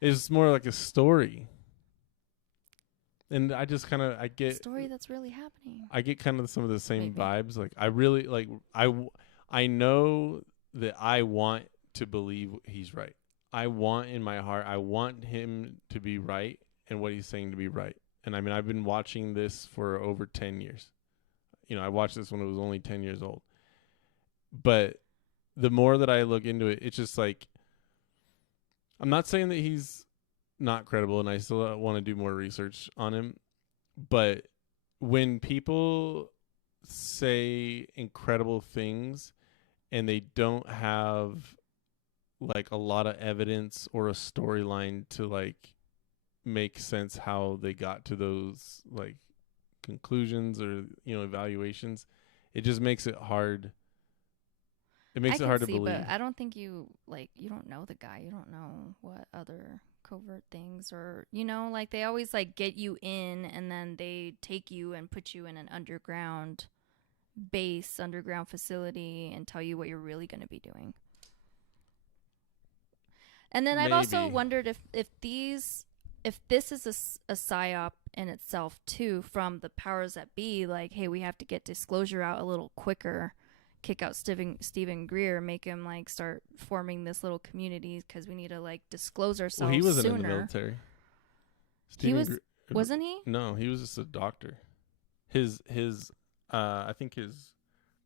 it's more like a story. And I just I get story that's really happening. I get kind of some of the same vibes. I really I know that I want to believe he's right. I want in my heart, I want him to be right and what he's saying to be right. And I mean, I've been watching this for over 10 years. I watched this when it was only 10 years old. But the more that I look into it, it's just I'm not saying that he's not credible, and I still want to do more research on him. But when people say incredible things and they don't have a lot of evidence or a storyline to make sense how they got to those conclusions or evaluations, it just makes it hard. It makes it hard to believe. But I don't think you don't know the guy. You don't know what other covert things, or they always get you in and then they take you and put you in an underground facility and tell you what you're really going to be doing. And then I've also wondered if this is a psyop in itself too, from the powers that be, hey, we have to get disclosure out a little quicker, kick out Stephen Greer, make him start forming this little community because we need to disclose ourselves. Well, he wasn't sooner. in the military. Wasn't he? No, he was just a doctor. His I think his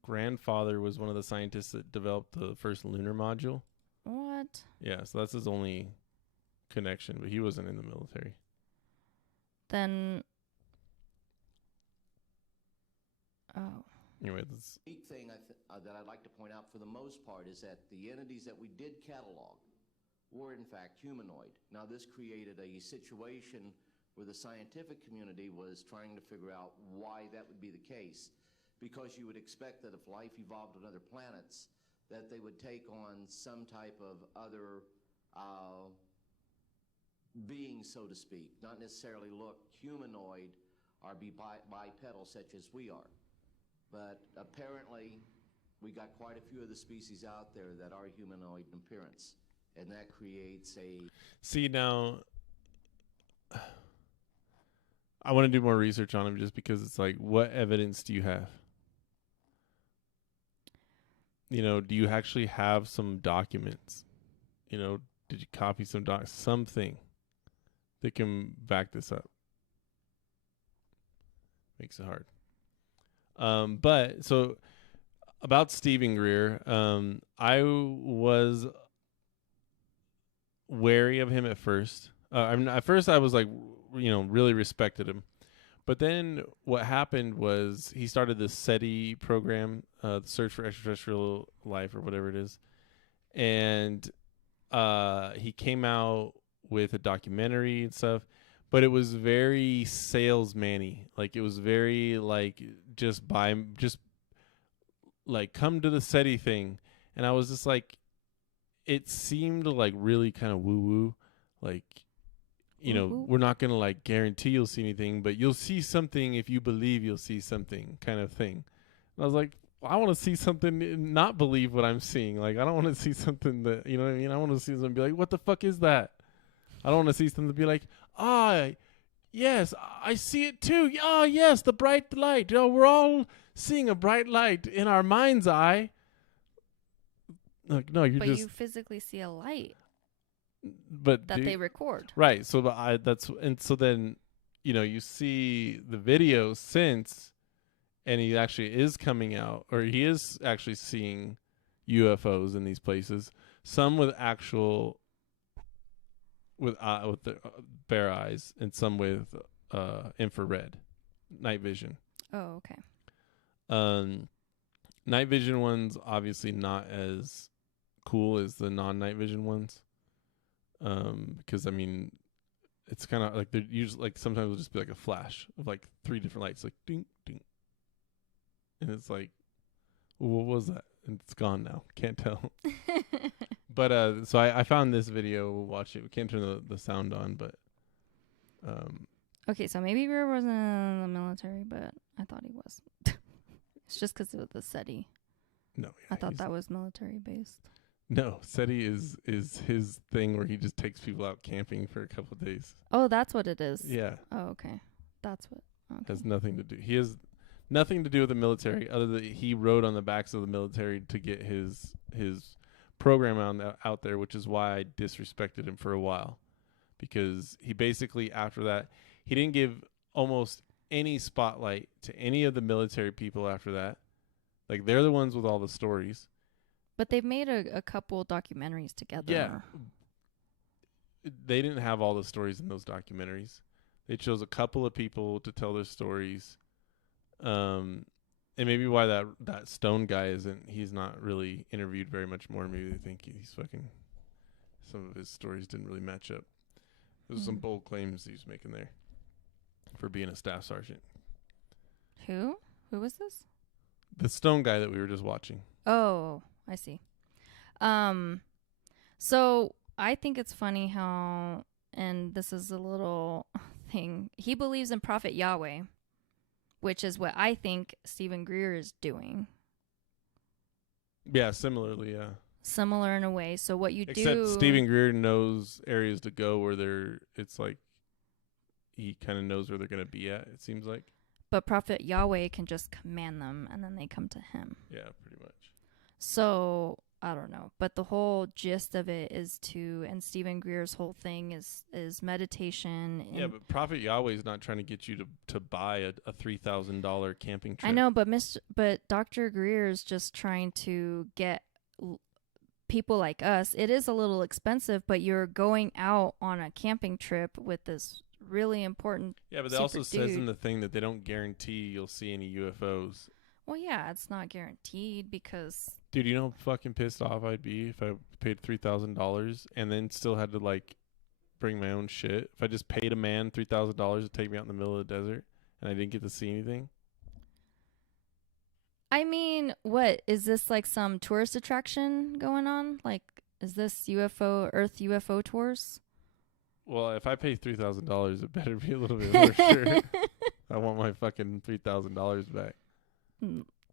grandfather was one of the scientists that developed the first lunar module. What? Yeah, so that's his only connection, but he wasn't in the military. Then anyway, that's The unique thing that I'd like to point out for the most part is that the entities that we did catalog were in fact humanoid. Now, this created a situation where the scientific community was trying to figure out why that would be the case. Because you would expect that if life evolved on other planets, that they would take on some type of other being, so to speak, not necessarily look humanoid or be bipedal such as we are. But apparently, we got quite a few of the species out there that are humanoid in appearance, and that creates a... See, now, I want to do more research on him just because it's like, what evidence do you have? You know, do you actually have some documents? You know, did you copy something that can back this up? Makes it hard. But so about Stephen Greer, I was wary of him at first. At first I was like, you know, really respected him. But then what happened was he started this SETI program, the Search for Extraterrestrial Life or whatever it is. And he came out with a documentary and stuff, but it was very salesman-y. Like, it was very like just like come to the SETI thing. And I was just like, it seemed like really kind of woo-woo. Like, you know, we're not going to like guarantee you'll see anything, but you'll see something if you believe you'll see something kind of thing. And I was like, I want to see something and not believe what I'm seeing. Like, I don't want to see something that, you know what I mean? I want to see something and be like, what the fuck is that? I don't want to see something to be like, yes, I see it too. Yes, the bright light. Oh, we're all seeing a bright light in our mind's eye. Like, no, but you physically see a light. But that they record. Right. So so then, you know, you see the video since, and he actually is coming out, or he is actually seeing UFOs in these places. Some with actual, with the bare eyes, and some with infrared, night vision. Oh, okay. Night vision ones obviously not as cool as the non-night vision ones. Because I mean, it's kind of like they're usually like sometimes it'll just be like a flash of like 3 different lights, like ding ding, and it's like, well, what was that? And it's gone now. Can't tell. But so I found this video. We'll watch it. We can't turn the sound on, but okay, so maybe Greer wasn't in the military, but I thought he was. It's just because it was the SETI. No, yeah, I thought that was military based. No, SETI is his thing where he just takes people out camping for a couple of days. Oh, that's what it is. Yeah. Oh, okay. That's what. Okay. Has nothing to do. He has nothing to do with the military, other than he rode on the backs of the military to get his program out there, which is why I disrespected him for a while, because he basically after that he didn't give almost any spotlight to any of the military people after that. Like, they're the ones with all the stories. But they've made a couple documentaries together. Yeah. They didn't have all the stories in those documentaries. They chose a couple of people to tell their stories. And maybe why that Stone guy he's not really interviewed very much more. Maybe they think he's fucking, some of his stories didn't really match up. There's some bold claims he was making there for being a staff sergeant. Who was this? The Stone guy that we were just watching. Oh, I see. So I think it's funny how, and this is a little thing, he believes in Prophet Yahweh, which is what I think Stephen Greer is doing. Yeah, similarly, yeah. Similar in a way. So what you do... Except Stephen Greer knows areas to go where it's like, he kind of knows where they're going to be at, it seems like. But Prophet Yahweh can just command them, and then they come to him. Yeah, pretty much. So, I don't know. But the whole gist of it is and Stephen Greer's whole thing is meditation. Yeah, but Prophet Yahweh is not trying to get you to buy a $3,000 camping trip. I know, but Dr. Greer is just trying to get people like us. It is a little expensive, but you're going out on a camping trip with this really important Yeah, but it also says in the thing that they don't guarantee you'll see any UFOs. Well, yeah, it's not guaranteed because... Dude, you know how fucking pissed off I'd be if I paid $3,000 and then still had to, like, bring my own shit? If I just paid a man $3,000 to take me out in the middle of the desert and I didn't get to see anything? I mean, what is this, like some tourist attraction going on? Like, is this Earth UFO tours? Well, if I pay $3,000, it better be a little bit more sure. I want my fucking $3,000 back.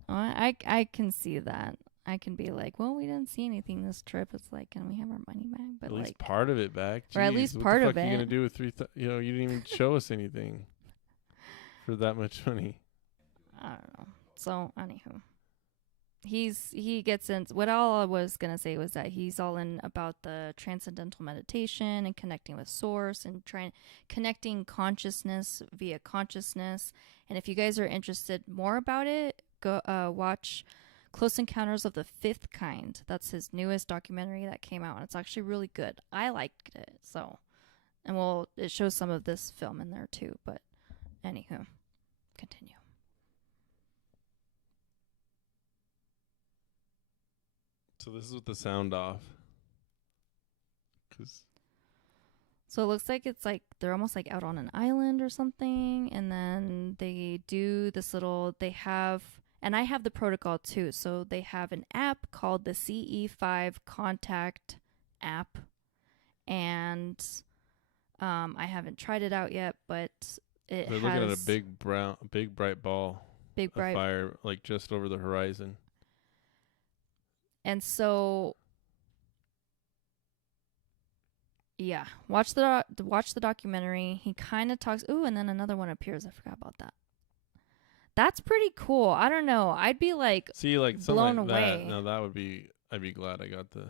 I can see that. I can be like, well, we didn't see anything this trip. It's like, can we have our money back? But at like, least part of it back. Or at least part what the fuck of are you it. gonna do with you didn't even show us anything for that much money. I don't know. So, anywho, he gets in. What all I was gonna say was that he's all in about the transcendental meditation and connecting with source and connecting consciousness via consciousness. And if you guys are interested more about it, go watch Close Encounters of the Fifth Kind. That's his newest documentary that came out, and it's actually really good. I liked it. So, and it shows some of this film in there too. But anywho, continue. So this is with the sound off. So it looks like it's like they're almost like out on an island or something, and then they do this little. And I have the protocol too. So they have an app called the CE5 Contact app, and I haven't tried it out yet, but they're looking at a big bright ball of fire, like just over the horizon. And so, yeah, watch the documentary. He kind of talks. Ooh, and then another one appears. I forgot about that. That's pretty cool. I don't know. I'd be like, blown away. That. No, that would be. I'd be glad I got the.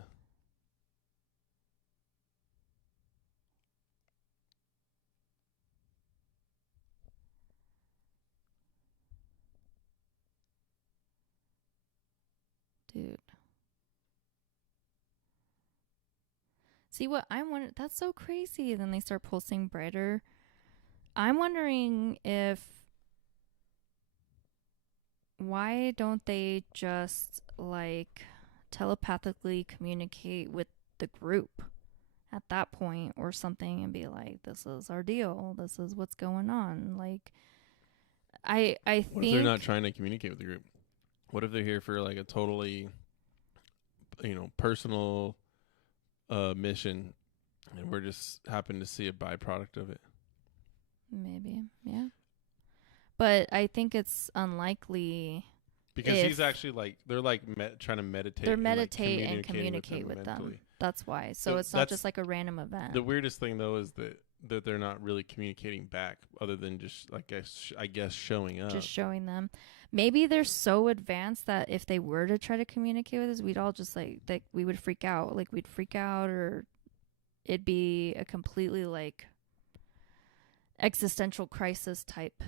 Dude. See what I'm wondering? That's so crazy. Then they start pulsing brighter. I'm wondering why don't they just like telepathically communicate with the group at that point or something and be like, this is our deal. This is what's going on. Like, I think. What if they're not trying to communicate with the group? What if they're here for like a totally, personal mission, and we're just happen to see a byproduct of it? Maybe, yeah. But I think it's unlikely because he's actually like they're like trying to meditate. They're meditate and communicate with them. That's why. So it's not just like a random event. The weirdest thing though is that they're not really communicating back, other than just like I guess showing up. Just showing them. Maybe they're so advanced that if they were to try to communicate with us, we'd all just we would freak out. Like we'd freak out, or it'd be a completely like existential crisis type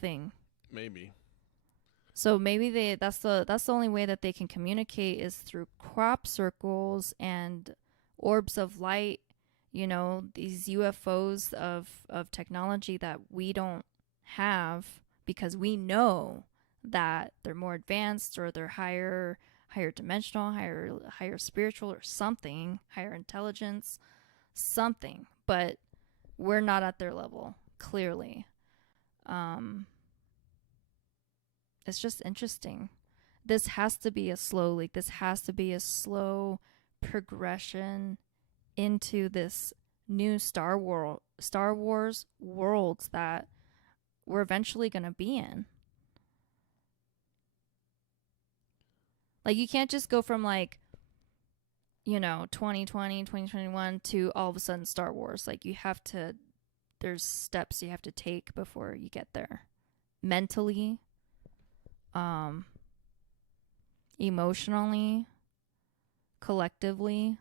thing. Maybe. So maybe that's the only way that they can communicate is through crop circles and orbs of light. These UFOs of technology that we don't have, because we know that they're more advanced or they're higher dimensional, higher spiritual or something, higher intelligence, something, but we're not at their level, clearly. It's just interesting. This has to be a slow progression into this new Star Wars worlds that we're eventually going to be in. Like, you can't just go from 2020, 2021 to all of a sudden Star Wars. Like, there's steps you have to take before you get there. Mentally, emotionally, collectively.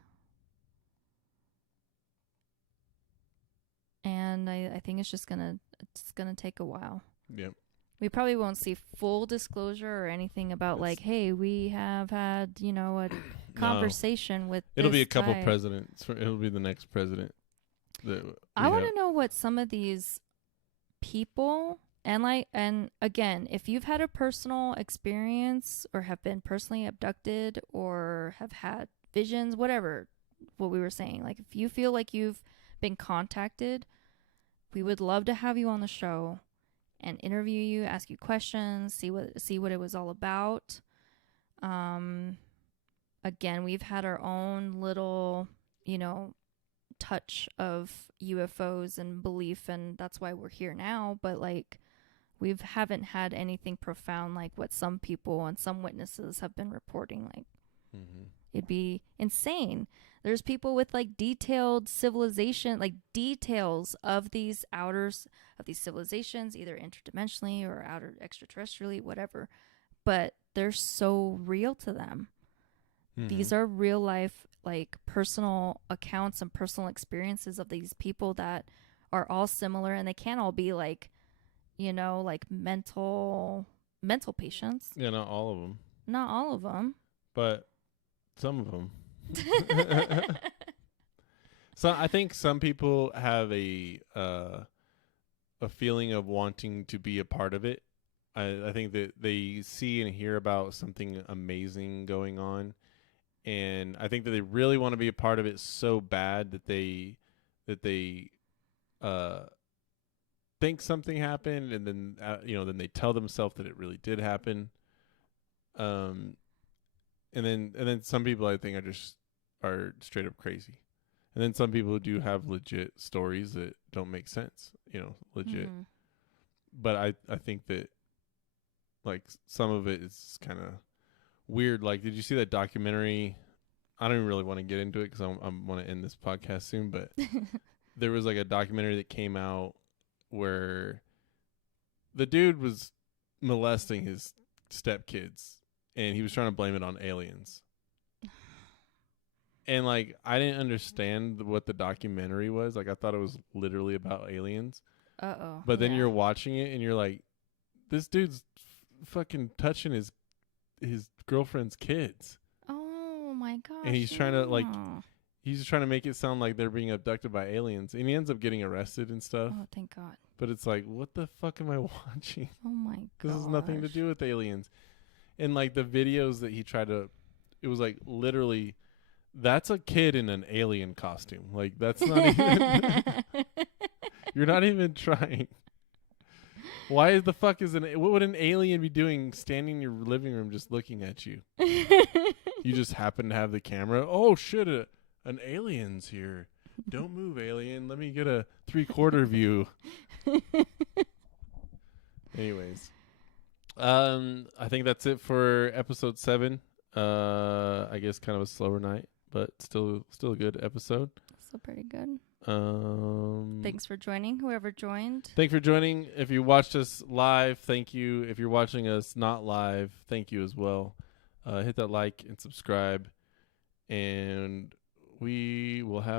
And I think it's gonna take a while. Yep. We probably won't see full disclosure or anything about hey, we have had, a conversation with It'll this be a couple guy. presidents. It'll be the next president. I want to know what some of these people and again, if you've had a personal experience or have been personally abducted or have had visions, whatever, what we were saying, like if you feel like you've been contacted, we would love to have you on the show and interview you, ask you questions, see what it was all about. Again, we've had our own little, touch of UFOs and belief, and that's why we're here now. But like, we haven't had anything profound like what some people and some witnesses have been reporting. Like, it'd be insane. There's people with like detailed civilization, like details of these civilizations, either interdimensionally or outer extraterrestrially, whatever. But they're so real to them. These are real life, like personal accounts and personal experiences of these people that are all similar, and they can't all be like, like mental patients. Yeah, not all of them. Not all of them. But some of them. So I think some people have a feeling of wanting to be a part of it. I think that they see and hear about something amazing going on, and I think that they really want to be a part of it so bad that they think something happened, and then then they tell themselves that it really did happen. And then some people I think are straight up crazy. And then some people do have legit stories that don't make sense, legit. But I think that like some of it is kind of weird. Like, did you see that documentary? I don't even really want to get into it because I want to end this podcast soon, but there was like a documentary that came out where the dude was molesting his stepkids and he was trying to blame it on aliens. And like, I didn't understand what the documentary was. Like, I thought it was literally about aliens. But then you're watching it and you're like, this dude's fucking touching his girlfriend's kids. Oh my gosh. And he's trying to he's trying to make it sound like they're being abducted by aliens, and he ends up getting arrested and stuff. Oh, thank God. But it's like, what the fuck am I watching? Oh my God. This has nothing to do with aliens. And like the videos that he tried to, it was like literally, that's a kid in an alien costume. Like, that's not even, you're not even trying. Why the fuck what would an alien be doing standing in your living room just looking at you? You just happen to have the camera. Oh shit, an alien's here. Don't move, alien. Let me get a 3/4 view. Anyways. I think that's it for episode 7. I guess kind of a slower night, but still a good episode. Still pretty good. Thanks for joining, whoever joined. Thanks for joining. If you watched us live, thank you. If you're watching us not live, thank you as well. Hit that like and subscribe, and we will have